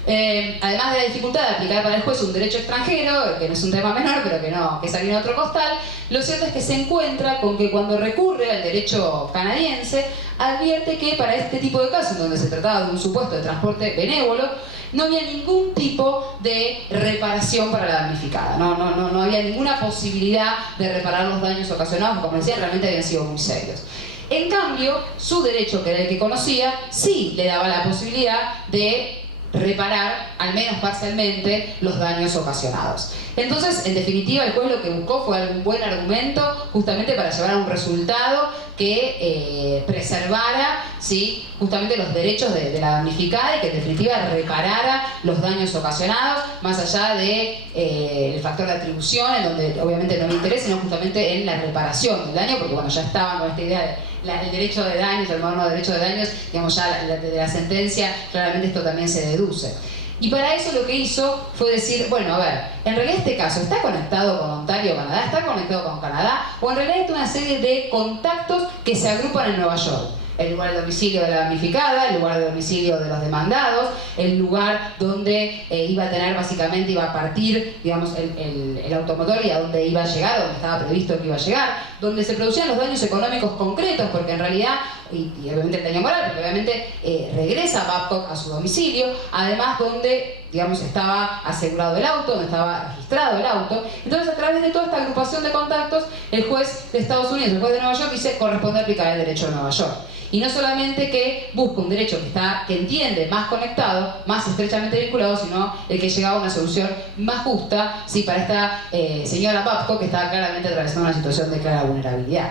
Además de la dificultad de aplicar para el juez un derecho extranjero, que no es un tema menor, pero que es harina de otro costal, lo cierto es que se encuentra con que cuando recurre al derecho canadiense, advierte que para este tipo de casos, donde se trataba de un supuesto de transporte benévolo, no había ningún tipo de reparación para la damnificada. No había ninguna posibilidad de reparar los daños ocasionados, que, como decía, realmente habían sido muy serios. En cambio, su derecho, que era el que conocía, sí le daba la posibilidad de reparar, al menos parcialmente, los daños ocasionados. Entonces, en definitiva, el juez lo que buscó fue algún buen argumento justamente para llevar a un resultado que preservara, ¿sí?, justamente los derechos de la damnificada y que en definitiva reparara los daños ocasionados, más allá de el factor de atribución, en donde obviamente no me interesa, sino justamente en la reparación del daño, porque bueno, ya estaban con esta idea de el derecho de daños, el moderno derecho de daños, digamos, ya de la sentencia, claramente esto también se deduce. Y para eso lo que hizo fue decir, bueno, a ver, en realidad este caso está conectado con Ontario, Canadá, está conectado con Canadá, o en realidad es una serie de contactos que se agrupan en Nueva York. El lugar de domicilio de la damnificada, el lugar de domicilio de los demandados, el lugar donde iba a tener, básicamente, iba a partir, digamos, el automotor y a dónde iba a llegar, donde estaba previsto que iba a llegar, donde se producían los daños económicos concretos, porque en realidad, y obviamente el daño moral, porque obviamente regresa Babcock a su domicilio, además donde, digamos, estaba asegurado el auto, donde estaba registrado el auto. Entonces, a través de toda esta agrupación de contactos, el juez de Estados Unidos, el juez de Nueva York, dice, corresponde aplicar el derecho de Nueva York. Y no solamente que busca un derecho que entiende más conectado, más estrechamente vinculado, sino el que llegaba a una solución más justa, ¿sí?, para esta señora Babcock, que estaba claramente atravesando una situación de clara vulnerabilidad.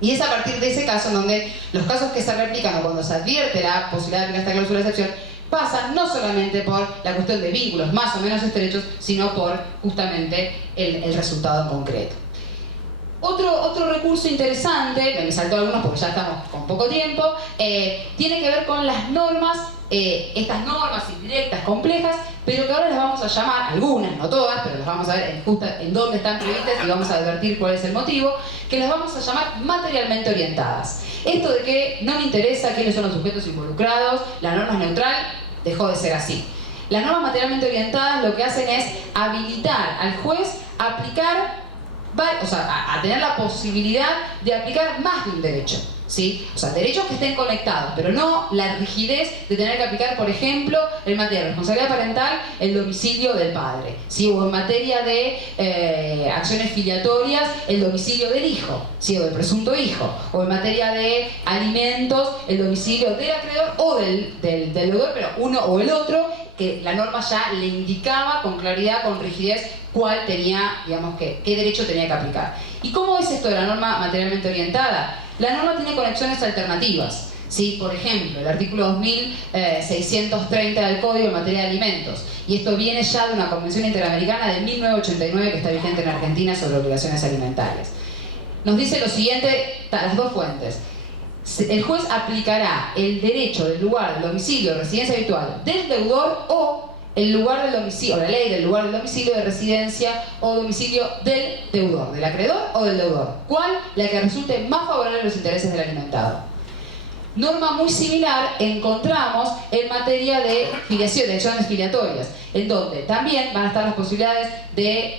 Y es a partir de ese caso en donde los casos que se replican o cuando se advierte la posibilidad de aplicar esta cláusula de excepción pasan no solamente por la cuestión de vínculos más o menos estrechos, sino por justamente el resultado en concreto. Otro recurso interesante, me saltó algunos porque ya estamos con poco tiempo, tiene que ver con las normas, estas normas indirectas, complejas, pero que ahora las vamos a llamar, algunas, no todas, pero las vamos a ver en dónde están previstas y vamos a advertir cuál es el motivo, que las vamos a llamar materialmente orientadas. Esto de que no me interesa quiénes son los sujetos involucrados, la norma es neutral, dejó de ser así. Las normas materialmente orientadas lo que hacen es habilitar al juez a aplicar, o sea, a tener la posibilidad de aplicar más de un derecho, ¿sí? O sea, derechos que estén conectados, pero no la rigidez de tener que aplicar, por ejemplo, en materia de responsabilidad parental, el domicilio del padre, ¿sí? O en materia de acciones filiatorias, el domicilio del hijo, ¿sí?, o del presunto hijo, o en materia de alimentos, el domicilio del acreedor o del deudor, pero uno o el otro, que la norma ya le indicaba con claridad, con rigidez, cuál tenía, digamos, qué derecho tenía que aplicar. ¿Y cómo es esto de la norma materialmente orientada? La norma tiene conexiones alternativas, ¿sí? Por ejemplo, el artículo 2630 del Código en materia de alimentos. Y esto viene ya de una convención interamericana de 1989 que está vigente en Argentina sobre obligaciones alimentarias. nos dice lo siguiente, las dos fuentes. El juez aplicará el derecho del lugar del domicilio de residencia habitual del deudor o el lugar del domicilio, o la ley del lugar del domicilio de residencia o domicilio del deudor, del acreedor o del deudor. ¿Cuál? La que resulte más favorable a los intereses del alimentado. Norma muy similar encontramos en materia de filiación, de acciones filiatorias, en donde también van a estar las posibilidades de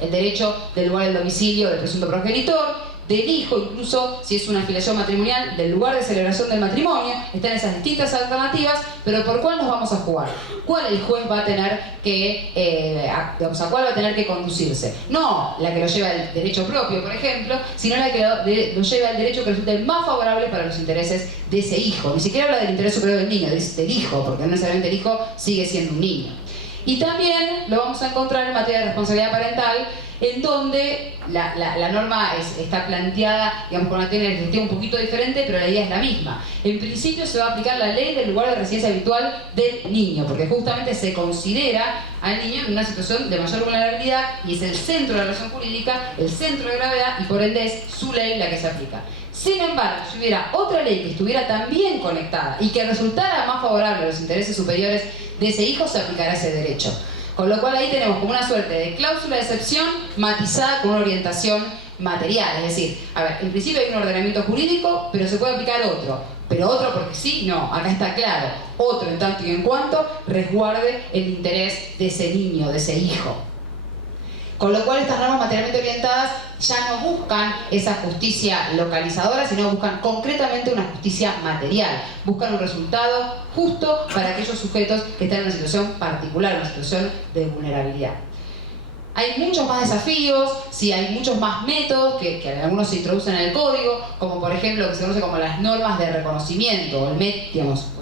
el derecho del lugar del domicilio del presunto progenitor, del hijo, incluso si es una afiliación matrimonial, del lugar de celebración del matrimonio. Están esas distintas alternativas, pero ¿por cuál nos vamos a jugar? ¿Cuál el juez va a tener que, a cuál va a tener que conducirse? No la que lo lleva el derecho propio, por ejemplo, sino la que lo lleva el derecho que resulte más favorable para los intereses de ese hijo. Ni siquiera habla del interés superior del niño, del hijo, porque no necesariamente el hijo sigue siendo un niño. Y también lo vamos a encontrar en materia de responsabilidad parental, en donde la norma está planteada, digamos, con una teoría un poquito diferente, pero la idea es la misma. En principio se va a aplicar la ley del lugar de residencia habitual del niño, porque justamente se considera al niño en una situación de mayor vulnerabilidad y es el centro de la relación jurídica, el centro de gravedad, y por ende es su ley la que se aplica. Sin embargo, si hubiera otra ley que estuviera también conectada y que resultara más favorable a los intereses superiores de ese hijo, se aplicará ese derecho. Con lo cual ahí tenemos como una suerte de cláusula de excepción matizada con una orientación material. Es decir, a ver, en principio hay un ordenamiento jurídico, pero se puede aplicar otro. Pero otro porque sí, no, acá está claro. Otro en tanto y en cuanto resguarde el interés de ese niño, de ese hijo. Con lo cual estas normas materialmente orientadas ya no buscan esa justicia localizadora, sino buscan concretamente una justicia material. Buscan un resultado justo para aquellos sujetos que están en una situación particular, una situación de vulnerabilidad. Hay muchos más desafíos, sí, hay muchos más métodos que algunos se introducen en el código, como por ejemplo lo que se conoce como las normas de reconocimiento, el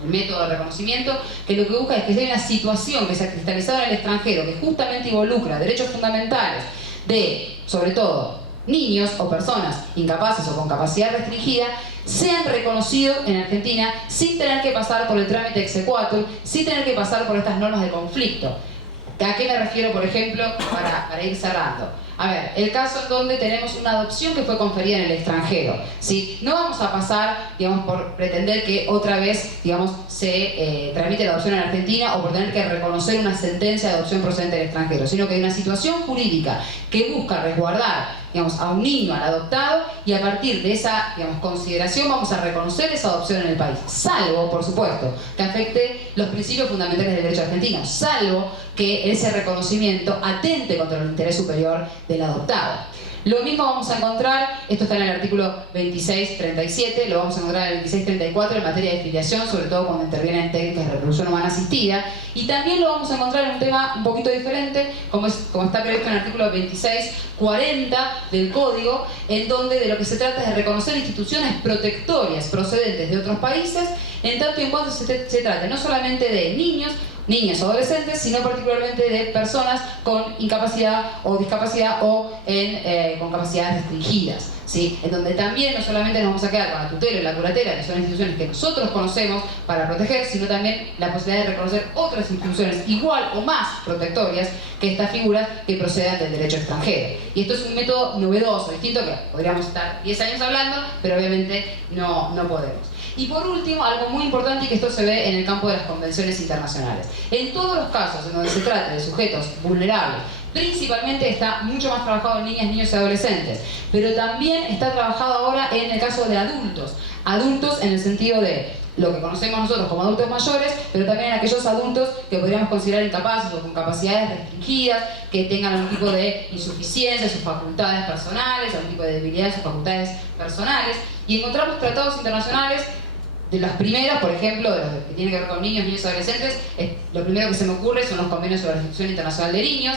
método de reconocimiento, que lo que busca es que si hay una situación que se ha cristalizado en el extranjero, que justamente involucra derechos fundamentales de, sobre todo, niños o personas incapaces o con capacidad restringida, sean reconocidos en Argentina sin tener que pasar por el trámite exequatur, sin tener que pasar por estas normas de conflicto. ¿A qué me refiero, por ejemplo, para ir cerrando? A ver, el caso en donde tenemos una adopción que fue conferida en el extranjero, ¿sí? No vamos a pasar, digamos, por pretender que otra vez, digamos, se tramite la adopción en Argentina o por tener que reconocer una sentencia de adopción procedente del extranjero, sino que hay una situación jurídica que busca resguardar, digamos, a un niño, al adoptado, y a partir de esa, digamos, consideración vamos a reconocer esa adopción en el país, salvo, por supuesto, que afecte los principios fundamentales del derecho argentino, salvo que ese reconocimiento atente contra el interés superior del adoptado. Lo mismo vamos a encontrar, esto está en el artículo 2637, lo vamos a encontrar en el 2634 en materia de filiación, sobre todo cuando intervienen técnicas de reproducción humana asistida, y también lo vamos a encontrar en un tema un poquito diferente, como está previsto en el artículo 2640 del Código, en donde de lo que se trata es de reconocer instituciones protectorias procedentes de otros países, en tanto y en cuanto se trate no solamente de niños o adolescentes, sino particularmente de personas con incapacidad o discapacidad o con capacidades restringidas, ¿sí? En donde también no solamente nos vamos a quedar con la tutela y la curatela, que son instituciones que nosotros conocemos para proteger, sino también la posibilidad de reconocer otras instituciones igual o más protectorias que estas figuras que procedan del derecho extranjero. Y esto es un método novedoso, distinto, que podríamos estar 10 años hablando, pero obviamente no podemos. Y por último, algo muy importante, y que esto se ve en el campo de las convenciones internacionales. En todos los casos en donde se trate de sujetos vulnerables, principalmente está mucho más trabajado en niñas, niños y adolescentes, pero también está trabajado ahora en el caso de adultos. Adultos en el sentido de lo que conocemos nosotros como adultos mayores, pero también en aquellos adultos que podríamos considerar incapaces o con capacidades restringidas, que tengan algún tipo de insuficiencia en sus facultades personales, algún tipo de debilidad en sus facultades personales. Y encontramos tratados internacionales. De los primeros, por ejemplo, de los que tienen que ver con niños, niños y adolescentes, lo primero que se me ocurre son los convenios sobre la Restitución Internacional de Niños,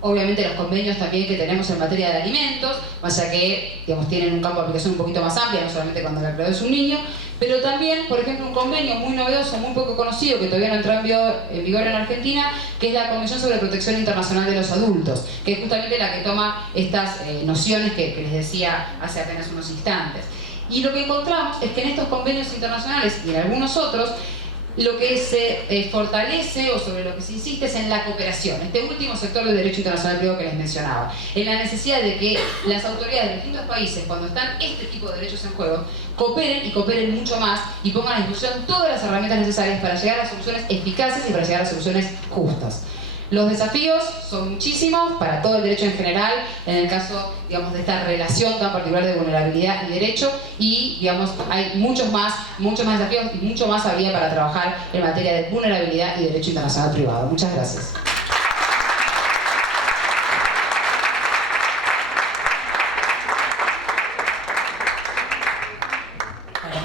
obviamente los convenios también que tenemos en materia de alimentos, más allá que, digamos, tienen un campo de aplicación un poquito más amplio, no solamente cuando el acreedor es un niño, pero también, por ejemplo, un convenio muy novedoso, muy poco conocido, que todavía no entró en vigor en Argentina, que es la Convención sobre Protección Internacional de los Adultos, que es justamente la que toma estas nociones que les decía hace apenas unos instantes. Y lo que encontramos es que en estos convenios internacionales y en algunos otros lo que se fortalece o sobre lo que se insiste es en la cooperación, este último sector del derecho internacional privado que les mencionaba, en la necesidad de que las autoridades de distintos países, cuando están este tipo de derechos en juego, cooperen y cooperen mucho más y pongan a disposición todas las herramientas necesarias para llegar a soluciones eficaces y para llegar a soluciones justas. Los desafíos son muchísimos para todo el derecho en general, en el caso, digamos, de esta relación tan particular de vulnerabilidad y derecho, y, digamos, hay muchos más desafíos y mucho más habría para trabajar en materia de vulnerabilidad y derecho internacional privado. Muchas gracias.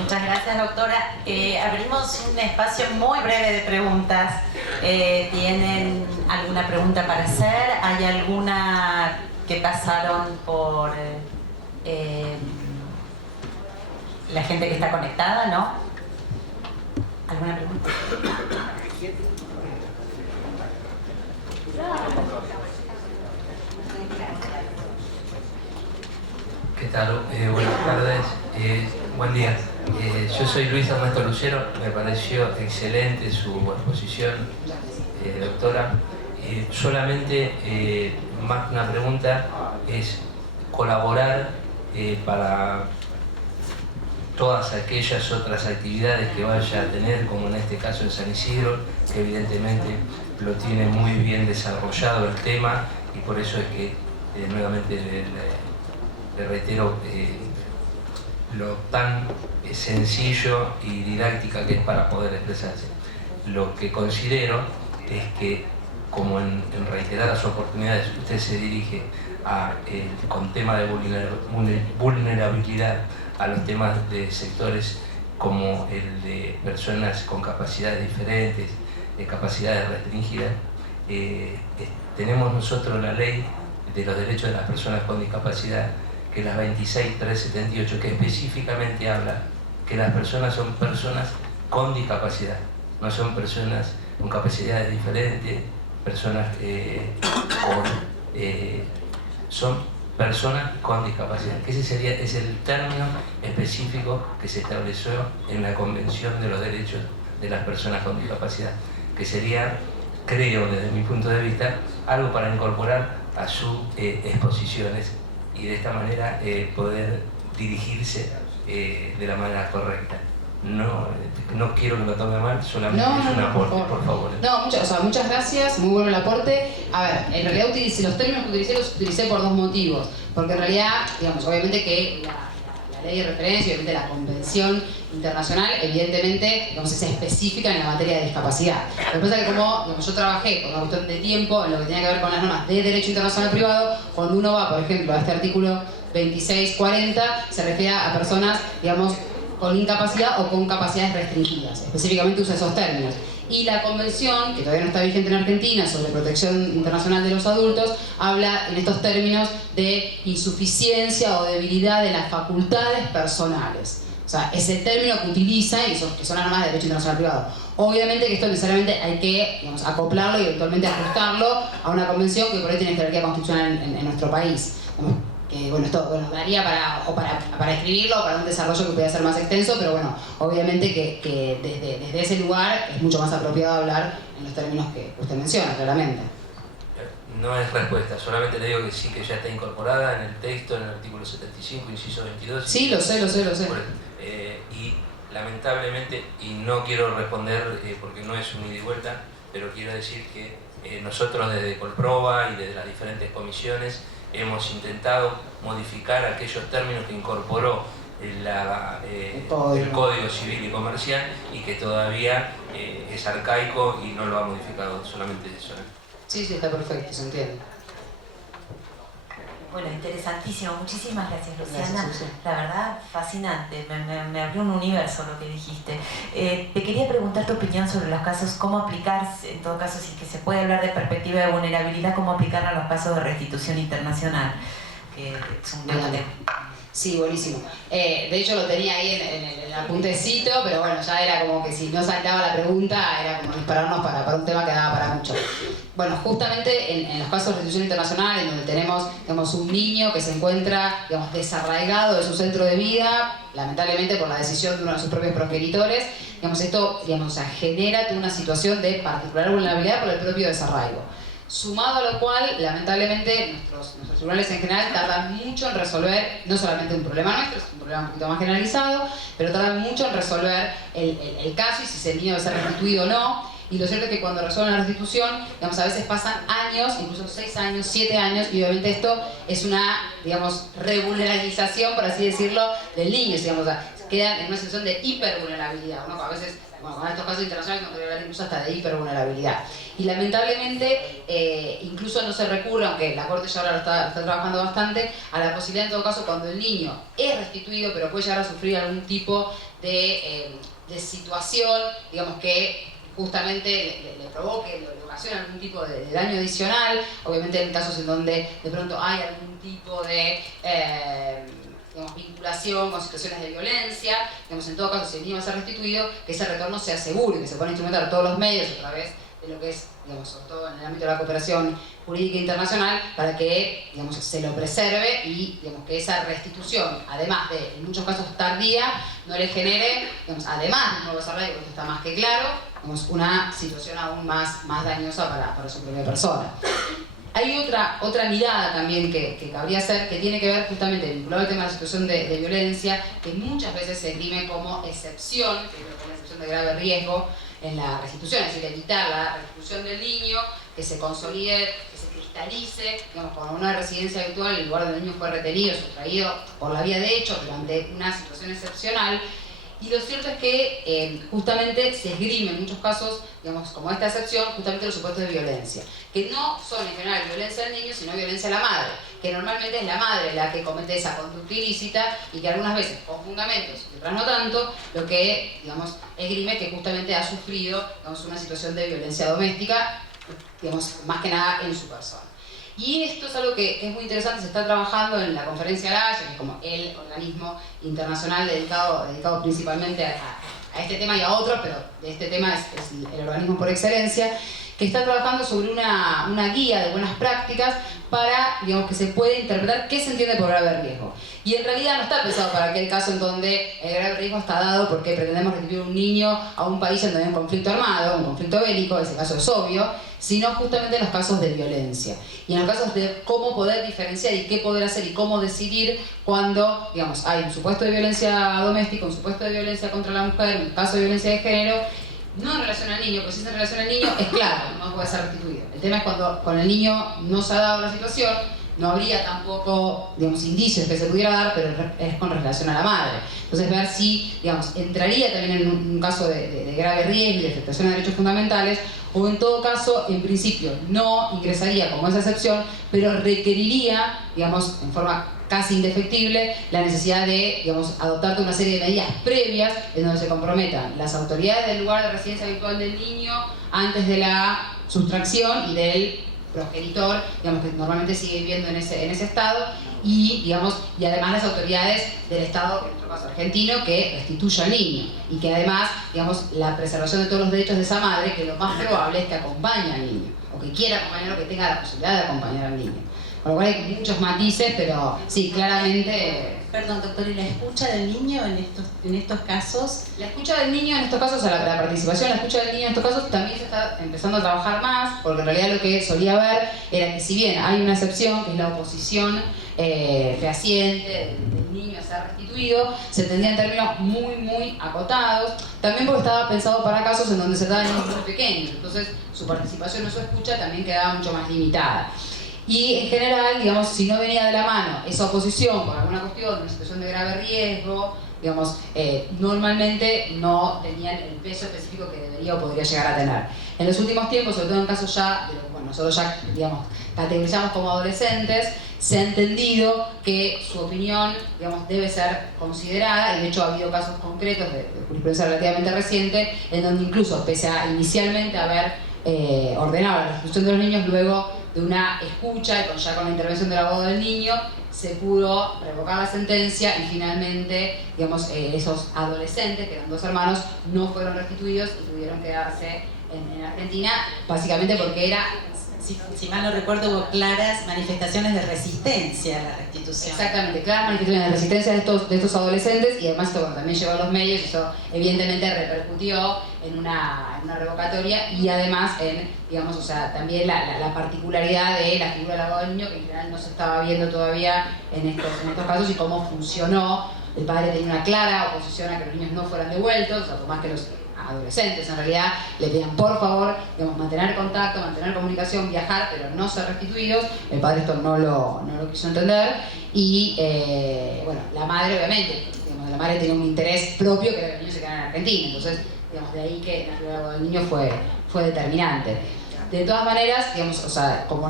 Muchas gracias, doctora. Abrimos un espacio muy breve de preguntas. ¿Tienen alguna pregunta para hacer? ¿Hay alguna que pasaron por la gente que está conectada, no? ¿Alguna pregunta? ¿Qué tal? Buenas tardes. Buen día. Yo soy Luis Ernesto Lucero. Me pareció excelente su exposición, doctora. Solamente más una pregunta es colaborar para todas aquellas otras actividades que vaya a tener, como en este caso en San Isidro, que evidentemente lo tiene muy bien desarrollado el tema, y por eso es que nuevamente le reitero lo tan sencillo y didáctica que es para poder expresarse. Lo que considero es que, como en reiteradas oportunidades usted se dirige con tema de vulnerabilidad a los temas de sectores como el de personas con capacidades diferentes, capacidades restringidas, tenemos nosotros la ley de los derechos de las personas con discapacidad, que es la 26.378, que específicamente habla que las personas son personas con discapacidad, no son personas con capacidades diferentes, personas son personas con discapacidad, que ese es el término específico que se estableció en la Convención de los Derechos de las Personas con Discapacidad, que sería, creo desde mi punto de vista, algo para incorporar a sus exposiciones y de esta manera poder dirigirse de la manera correcta. No quiero que lo tome mal, solamente es un aporte, por favor. No, muchas gracias, muy bueno el aporte. A ver, en realidad los términos que los utilicé por dos motivos. Porque en realidad, digamos, obviamente que la ley de referencia, obviamente la convención internacional, evidentemente, digamos, es específica en la materia de discapacidad. Lo que pasa es que como digamos, yo trabajé con una cuestión de tiempo en lo que tenía que ver con las normas de derecho internacional privado, cuando uno va, por ejemplo, a este artículo 2640, se refiere a personas, digamos, con incapacidad o con capacidades restringidas. Específicamente usa esos términos. Y la convención, que todavía no está vigente en Argentina, sobre protección internacional de los adultos, habla en estos términos de insuficiencia o debilidad de las facultades personales. O sea, es el término que utiliza y que son las normas de derecho internacional privado. Obviamente que esto necesariamente hay que, digamos, acoplarlo y eventualmente ajustarlo a una convención que por ahí tiene jerarquía constitucional en nuestro país. Que bueno, esto daría para escribirlo o para un desarrollo que pudiera ser más extenso, pero bueno, obviamente que desde ese lugar es mucho más apropiado hablar en los términos que usted menciona, claramente. No es respuesta, solamente le digo que sí, que ya está incorporada en el texto, en el artículo 75, inciso 22. Sí, lo sé. Y lamentablemente, y no quiero responder porque no es un ida y vuelta, pero quiero decir que nosotros desde Colproba y desde las diferentes comisiones hemos intentado modificar aquellos términos que incorporó el Código Civil y Comercial y que todavía es arcaico y no lo ha modificado, solamente eso. Sí, está perfecto, se entiende. Bueno, interesantísimo. Muchísimas gracias, Luciana. Gracias, la verdad, fascinante. Me abrió un universo lo que dijiste. Te quería preguntar tu opinión sobre los casos, cómo aplicar, en todo caso, si es que se puede hablar de perspectiva de vulnerabilidad, cómo aplicarla a los casos de restitución internacional, que es un debate. Sí, buenísimo. De hecho lo tenía ahí en el apuntecito, pero bueno, ya era como que si no saltaba la pregunta, era como dispararnos para un tema que daba para mucho. Bueno, justamente en los casos de restitución internacional, en donde tenemos, digamos, un niño que se encuentra, digamos, desarraigado de su centro de vida, lamentablemente por la decisión de uno de sus propios progenitores, digamos, esto, digamos, genera toda una situación de particular vulnerabilidad por el propio desarraigo. Sumado a lo cual, lamentablemente, nuestros tribunales en general tardan mucho en resolver, no solamente un problema nuestro, es un problema un poquito más generalizado, pero tardan mucho en resolver el caso y si ese niño debe ser restituido o no. Y lo cierto es que cuando resuelven la restitución, digamos, a veces pasan años, incluso 6 años, 7 años, y obviamente esto es una, digamos, revulnerabilización, por así decirlo, del niño, digamos, quedan en una situación de hipervulnerabilidad, ¿no? A veces, bueno, con estos casos internacionales no podría hablar incluso hasta de hipervulnerabilidad. Y lamentablemente, incluso no se recurre, aunque la Corte ya ahora lo está trabajando bastante, a la posibilidad en todo caso cuando el niño es restituido, pero puede llegar a sufrir algún tipo de situación, digamos que justamente le provoque, le ocasiona algún tipo de daño adicional, obviamente en casos en donde de pronto hay algún tipo de digamos, vinculación con situaciones de violencia, digamos, en todo caso si el niño va a ser restituido, que ese retorno sea seguro y que se puedan instrumentar todos los medios a través de lo que es, digamos, sobre todo en el ámbito de la cooperación jurídica internacional, para que, digamos, se lo preserve y, digamos, que esa restitución, además de, en muchos casos tardía, no le genere, digamos, además de un nuevo desarrollo, porque está más que claro, digamos, una situación aún más dañosa para su propia persona. Hay otra mirada también que cabría hacer, que tiene que ver justamente vinculado al tema de la situación de violencia, que muchas veces se esgrime como excepción, que es la excepción de grave riesgo en la restitución, es decir, evitar la restitución del niño, que se consolide, que se cristalice, digamos, como una residencia habitual, el lugar donde el niño fue retenido, sustraído por la vía de hecho durante una situación excepcional. Y lo cierto es que justamente se esgrime en muchos casos, digamos, como esta excepción, justamente los supuestos de violencia, que no son en general violencia al niño, sino violencia a la madre, que normalmente es la madre la que comete esa conducta ilícita y que algunas veces, con fundamentos, y otras no tanto, lo que, digamos, esgrime que justamente ha sufrido, digamos, una situación de violencia doméstica, digamos, más que nada en su persona. Y esto es algo que es muy interesante, se está trabajando en la Conferencia La Haya, que es como el organismo internacional dedicado principalmente a este tema y a otros, pero de este tema es el organismo por excelencia, que está trabajando sobre una guía de buenas prácticas para, digamos, que se pueda interpretar qué se entiende por grave riesgo. Y en realidad no está pensado para aquel caso en donde el grave riesgo está dado porque pretendemos restituir un niño a un país en donde hay un conflicto armado, un conflicto bélico, ese caso es obvio, sino justamente en los casos de violencia. Y en los casos de cómo poder diferenciar y qué poder hacer y cómo decidir cuando, digamos, hay un supuesto de violencia doméstica, un supuesto de violencia contra la mujer, un caso de violencia de género, no en relación al niño, porque si es en relación al niño, es claro, no puede ser restituido. El tema es cuando con el niño no se ha dado la situación, no habría tampoco, digamos, indicios que se pudiera dar, pero es con relación a la madre. Entonces ver si, digamos, entraría también en un caso de grave riesgo y de afectación a derechos fundamentales, o en todo caso, en principio, no ingresaría como esa excepción, pero requeriría, digamos, en forma casi indefectible, la necesidad de, digamos, adoptar toda una serie de medidas previas en donde se comprometan las autoridades del lugar de residencia habitual del niño antes de la sustracción y del progenitor, digamos, que normalmente sigue viviendo en ese estado, y, digamos, y además las autoridades del Estado, en nuestro caso argentino, que restituya al niño y que además, digamos, la preservación de todos los derechos de esa madre, que lo más probable es que acompañe al niño, o que quiera acompañar, o que tenga la posibilidad de acompañar al niño. Con lo cual hay muchos matices, pero sí, claramente... Perdón, doctor, ¿y la escucha del niño en estos casos? La escucha del niño en estos casos, o sea, la participación, la escucha del niño en estos casos también se está empezando a trabajar más, porque en realidad lo que solía ver era que si bien hay una excepción, que es la oposición fehaciente del niño a ser restituido, se entendía en términos muy acotados, también porque estaba pensado para casos en donde se trataban niños muy pequeños, entonces su participación o su escucha también quedaba mucho más limitada. Y en general, digamos, si no venía de la mano esa oposición por alguna cuestión, una situación de grave riesgo, digamos, normalmente no tenían el peso específico que debería o podría llegar a tener. En los últimos tiempos, sobre todo en casos ya, de lo que nosotros ya, digamos, categorizamos como adolescentes, se ha entendido que su opinión, digamos, debe ser considerada, y de hecho ha habido casos concretos de jurisprudencia relativamente reciente, en donde incluso, pese a inicialmente haber ordenado la restitución de los niños, luego de una escucha y ya con la intervención del abogado del niño se pudo revocar la sentencia y finalmente, digamos, esos adolescentes, que eran 2 hermanos, no fueron restituidos y tuvieron que quedarse en Argentina, básicamente porque era... Si mal no recuerdo, hubo claras manifestaciones de resistencia a la restitución. Exactamente, claras manifestaciones de resistencia de estos adolescentes, y además esto, bueno, también llegó a los medios y eso evidentemente repercutió en una revocatoria, y además en, digamos, o sea, también la particularidad de la figura del abogado del niño, que en general no se estaba viendo todavía en estos casos, y cómo funcionó. El padre tenía una clara oposición a que los niños no fueran devueltos, o sea, por más que los adolescentes en realidad le pedían por favor, digamos, mantener contacto, mantener comunicación, viajar, pero no ser restituidos. El padre esto no lo quiso entender, y bueno, la madre obviamente, digamos, la madre tenía un interés propio, que era que los niños se quedaran en Argentina, entonces, digamos, de ahí que la figura del niño fue determinante. De todas maneras, digamos, o sea, como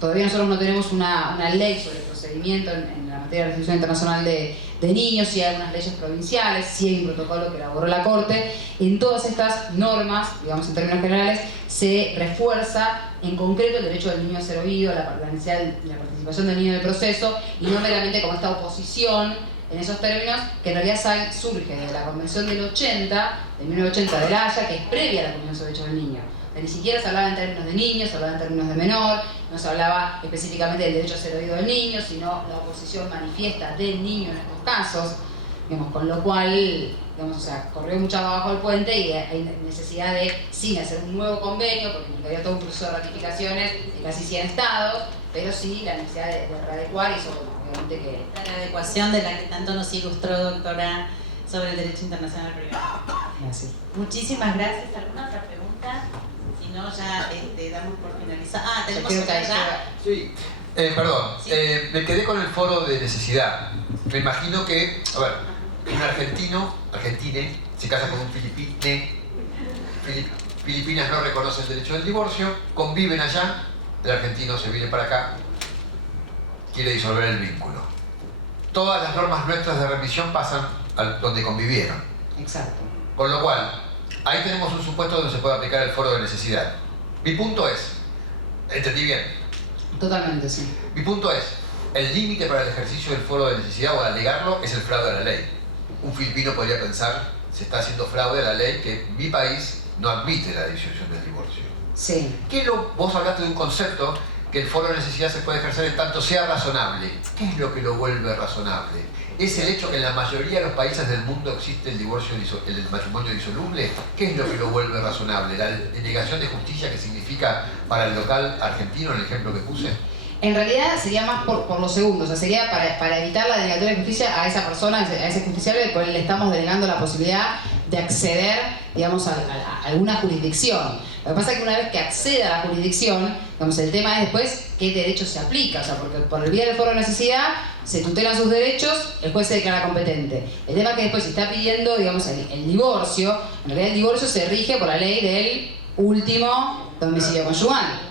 todavía nosotros no tenemos una ley sobre el procedimiento en la materia de restitución internacional de niños, sí hay algunas leyes provinciales, sí hay un protocolo que elaboró la Corte. En todas estas normas, digamos, en términos generales, se refuerza en concreto el derecho del niño a ser oído, la necesidad de la participación del niño en el proceso, y no meramente como esta oposición en esos términos, que en realidad surge de la Convención del 80, de 1980 de La Haya, que es previa a la Convención sobre Derechos del Niño. Ni siquiera se hablaba en términos de niños, se hablaba en términos de menor, no se hablaba específicamente del derecho a ser oído del niño, sino la oposición manifiesta del niño en estos casos, digamos, con lo cual, digamos, o sea, corrió mucho abajo el puente, y hay necesidad de, sin hacer un nuevo convenio, porque implicaría todo un proceso de ratificaciones de casi 100 estados, pero sí la necesidad de readecuar, y eso, obviamente, que... La adecuación de la que tanto nos ilustró, doctora, sobre el derecho internacional privado. Gracias. Muchísimas gracias. ¿Alguna otra pregunta? Si no, ya damos por finalizar. Tenemos creo otra que ya. Sí, perdón, Sí. me quedé con el foro de necesidad. Me imagino que, a ver, un argentine, se casa con un Filipinas no reconocen el derecho del divorcio, conviven allá, el argentino se viene para acá, quiere disolver el vínculo. Todas las normas nuestras de remisión pasan donde convivieron. Exacto. Con lo cual, ahí tenemos un supuesto donde se puede aplicar el foro de necesidad. Mi punto es, ¿entendí bien? Totalmente, sí. Mi punto es, el límite para el ejercicio del foro de necesidad o alegarlo es el fraude a la ley. Un filipino podría pensar, se está haciendo fraude a la ley, que mi país no admite la disolución del divorcio. Sí. Vos hablaste de un concepto, que el foro de necesidad se puede ejercer en tanto sea razonable. ¿Qué es lo que lo vuelve razonable? ¿Es el hecho que en la mayoría de los países del mundo existe el matrimonio disoluble? ¿Qué es lo que lo vuelve razonable? ¿La denegación de justicia que significa para el local argentino, en el ejemplo que puse? En realidad sería más por los segundos, o sea, sería para evitar la denegatoria de justicia a esa persona, a ese justiciable al cual le estamos denegando la posibilidad de acceder, digamos, a alguna jurisdicción. Lo que pasa es que una vez que acceda a la jurisdicción, digamos, el tema es después qué derecho se aplica, o sea, porque por el vía del foro de necesidad se tutelan sus derechos, el juez se declara competente. El tema es que después si está pidiendo, digamos, el divorcio, en realidad el divorcio se rige por la ley del último domicilio conyugal.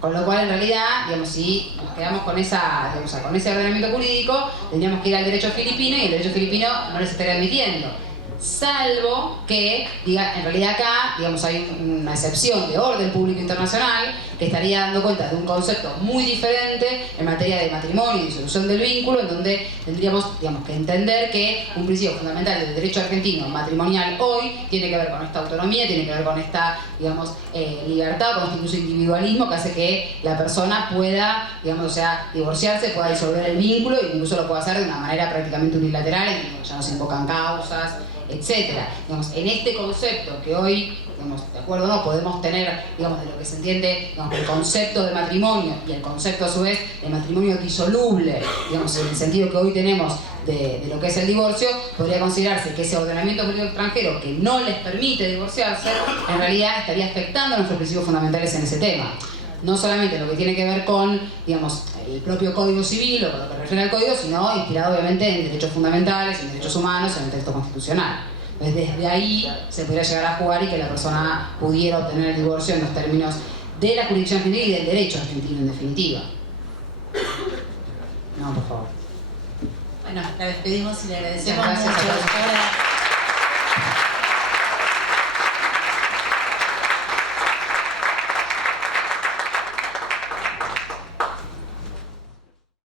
Con lo cual, en realidad, digamos, si nos quedamos con ese ordenamiento jurídico, tendríamos que ir al derecho filipino, y el derecho filipino no les estaría admitiendo. Salvo que, en realidad acá, digamos, hay una excepción de orden público internacional que estaría dando cuenta de un concepto muy diferente en materia de matrimonio y disolución del vínculo, en donde tendríamos, digamos, que entender que un principio fundamental del derecho argentino matrimonial hoy tiene que ver con esta autonomía, tiene que ver con esta, digamos, libertad, con este incluso individualismo que hace que la persona pueda, digamos, o sea, divorciarse, pueda disolver el vínculo, e incluso lo pueda hacer de una manera prácticamente unilateral, en que ya no se invocan causas, etcétera. Digamos, en este concepto que hoy, digamos, de acuerdo o no, podemos tener, digamos, de lo que se entiende, digamos, el concepto de matrimonio y el concepto a su vez de matrimonio disoluble, digamos, en el sentido que hoy tenemos de lo que es el divorcio, podría considerarse que ese ordenamiento jurídico extranjero que no les permite divorciarse, en realidad estaría afectando a nuestros principios fundamentales en ese tema. No solamente lo que tiene que ver con, digamos, el propio Código Civil o con lo que refiere al Código, sino inspirado obviamente en derechos fundamentales, en derechos humanos, en el texto constitucional. Entonces, desde ahí se podría llegar a jugar y que la persona pudiera obtener el divorcio en los términos de la jurisdicción argentina y del derecho argentino, en definitiva. No, por favor. Bueno, la despedimos y le agradecemos Muchas gracias mucho, a todos. doctora.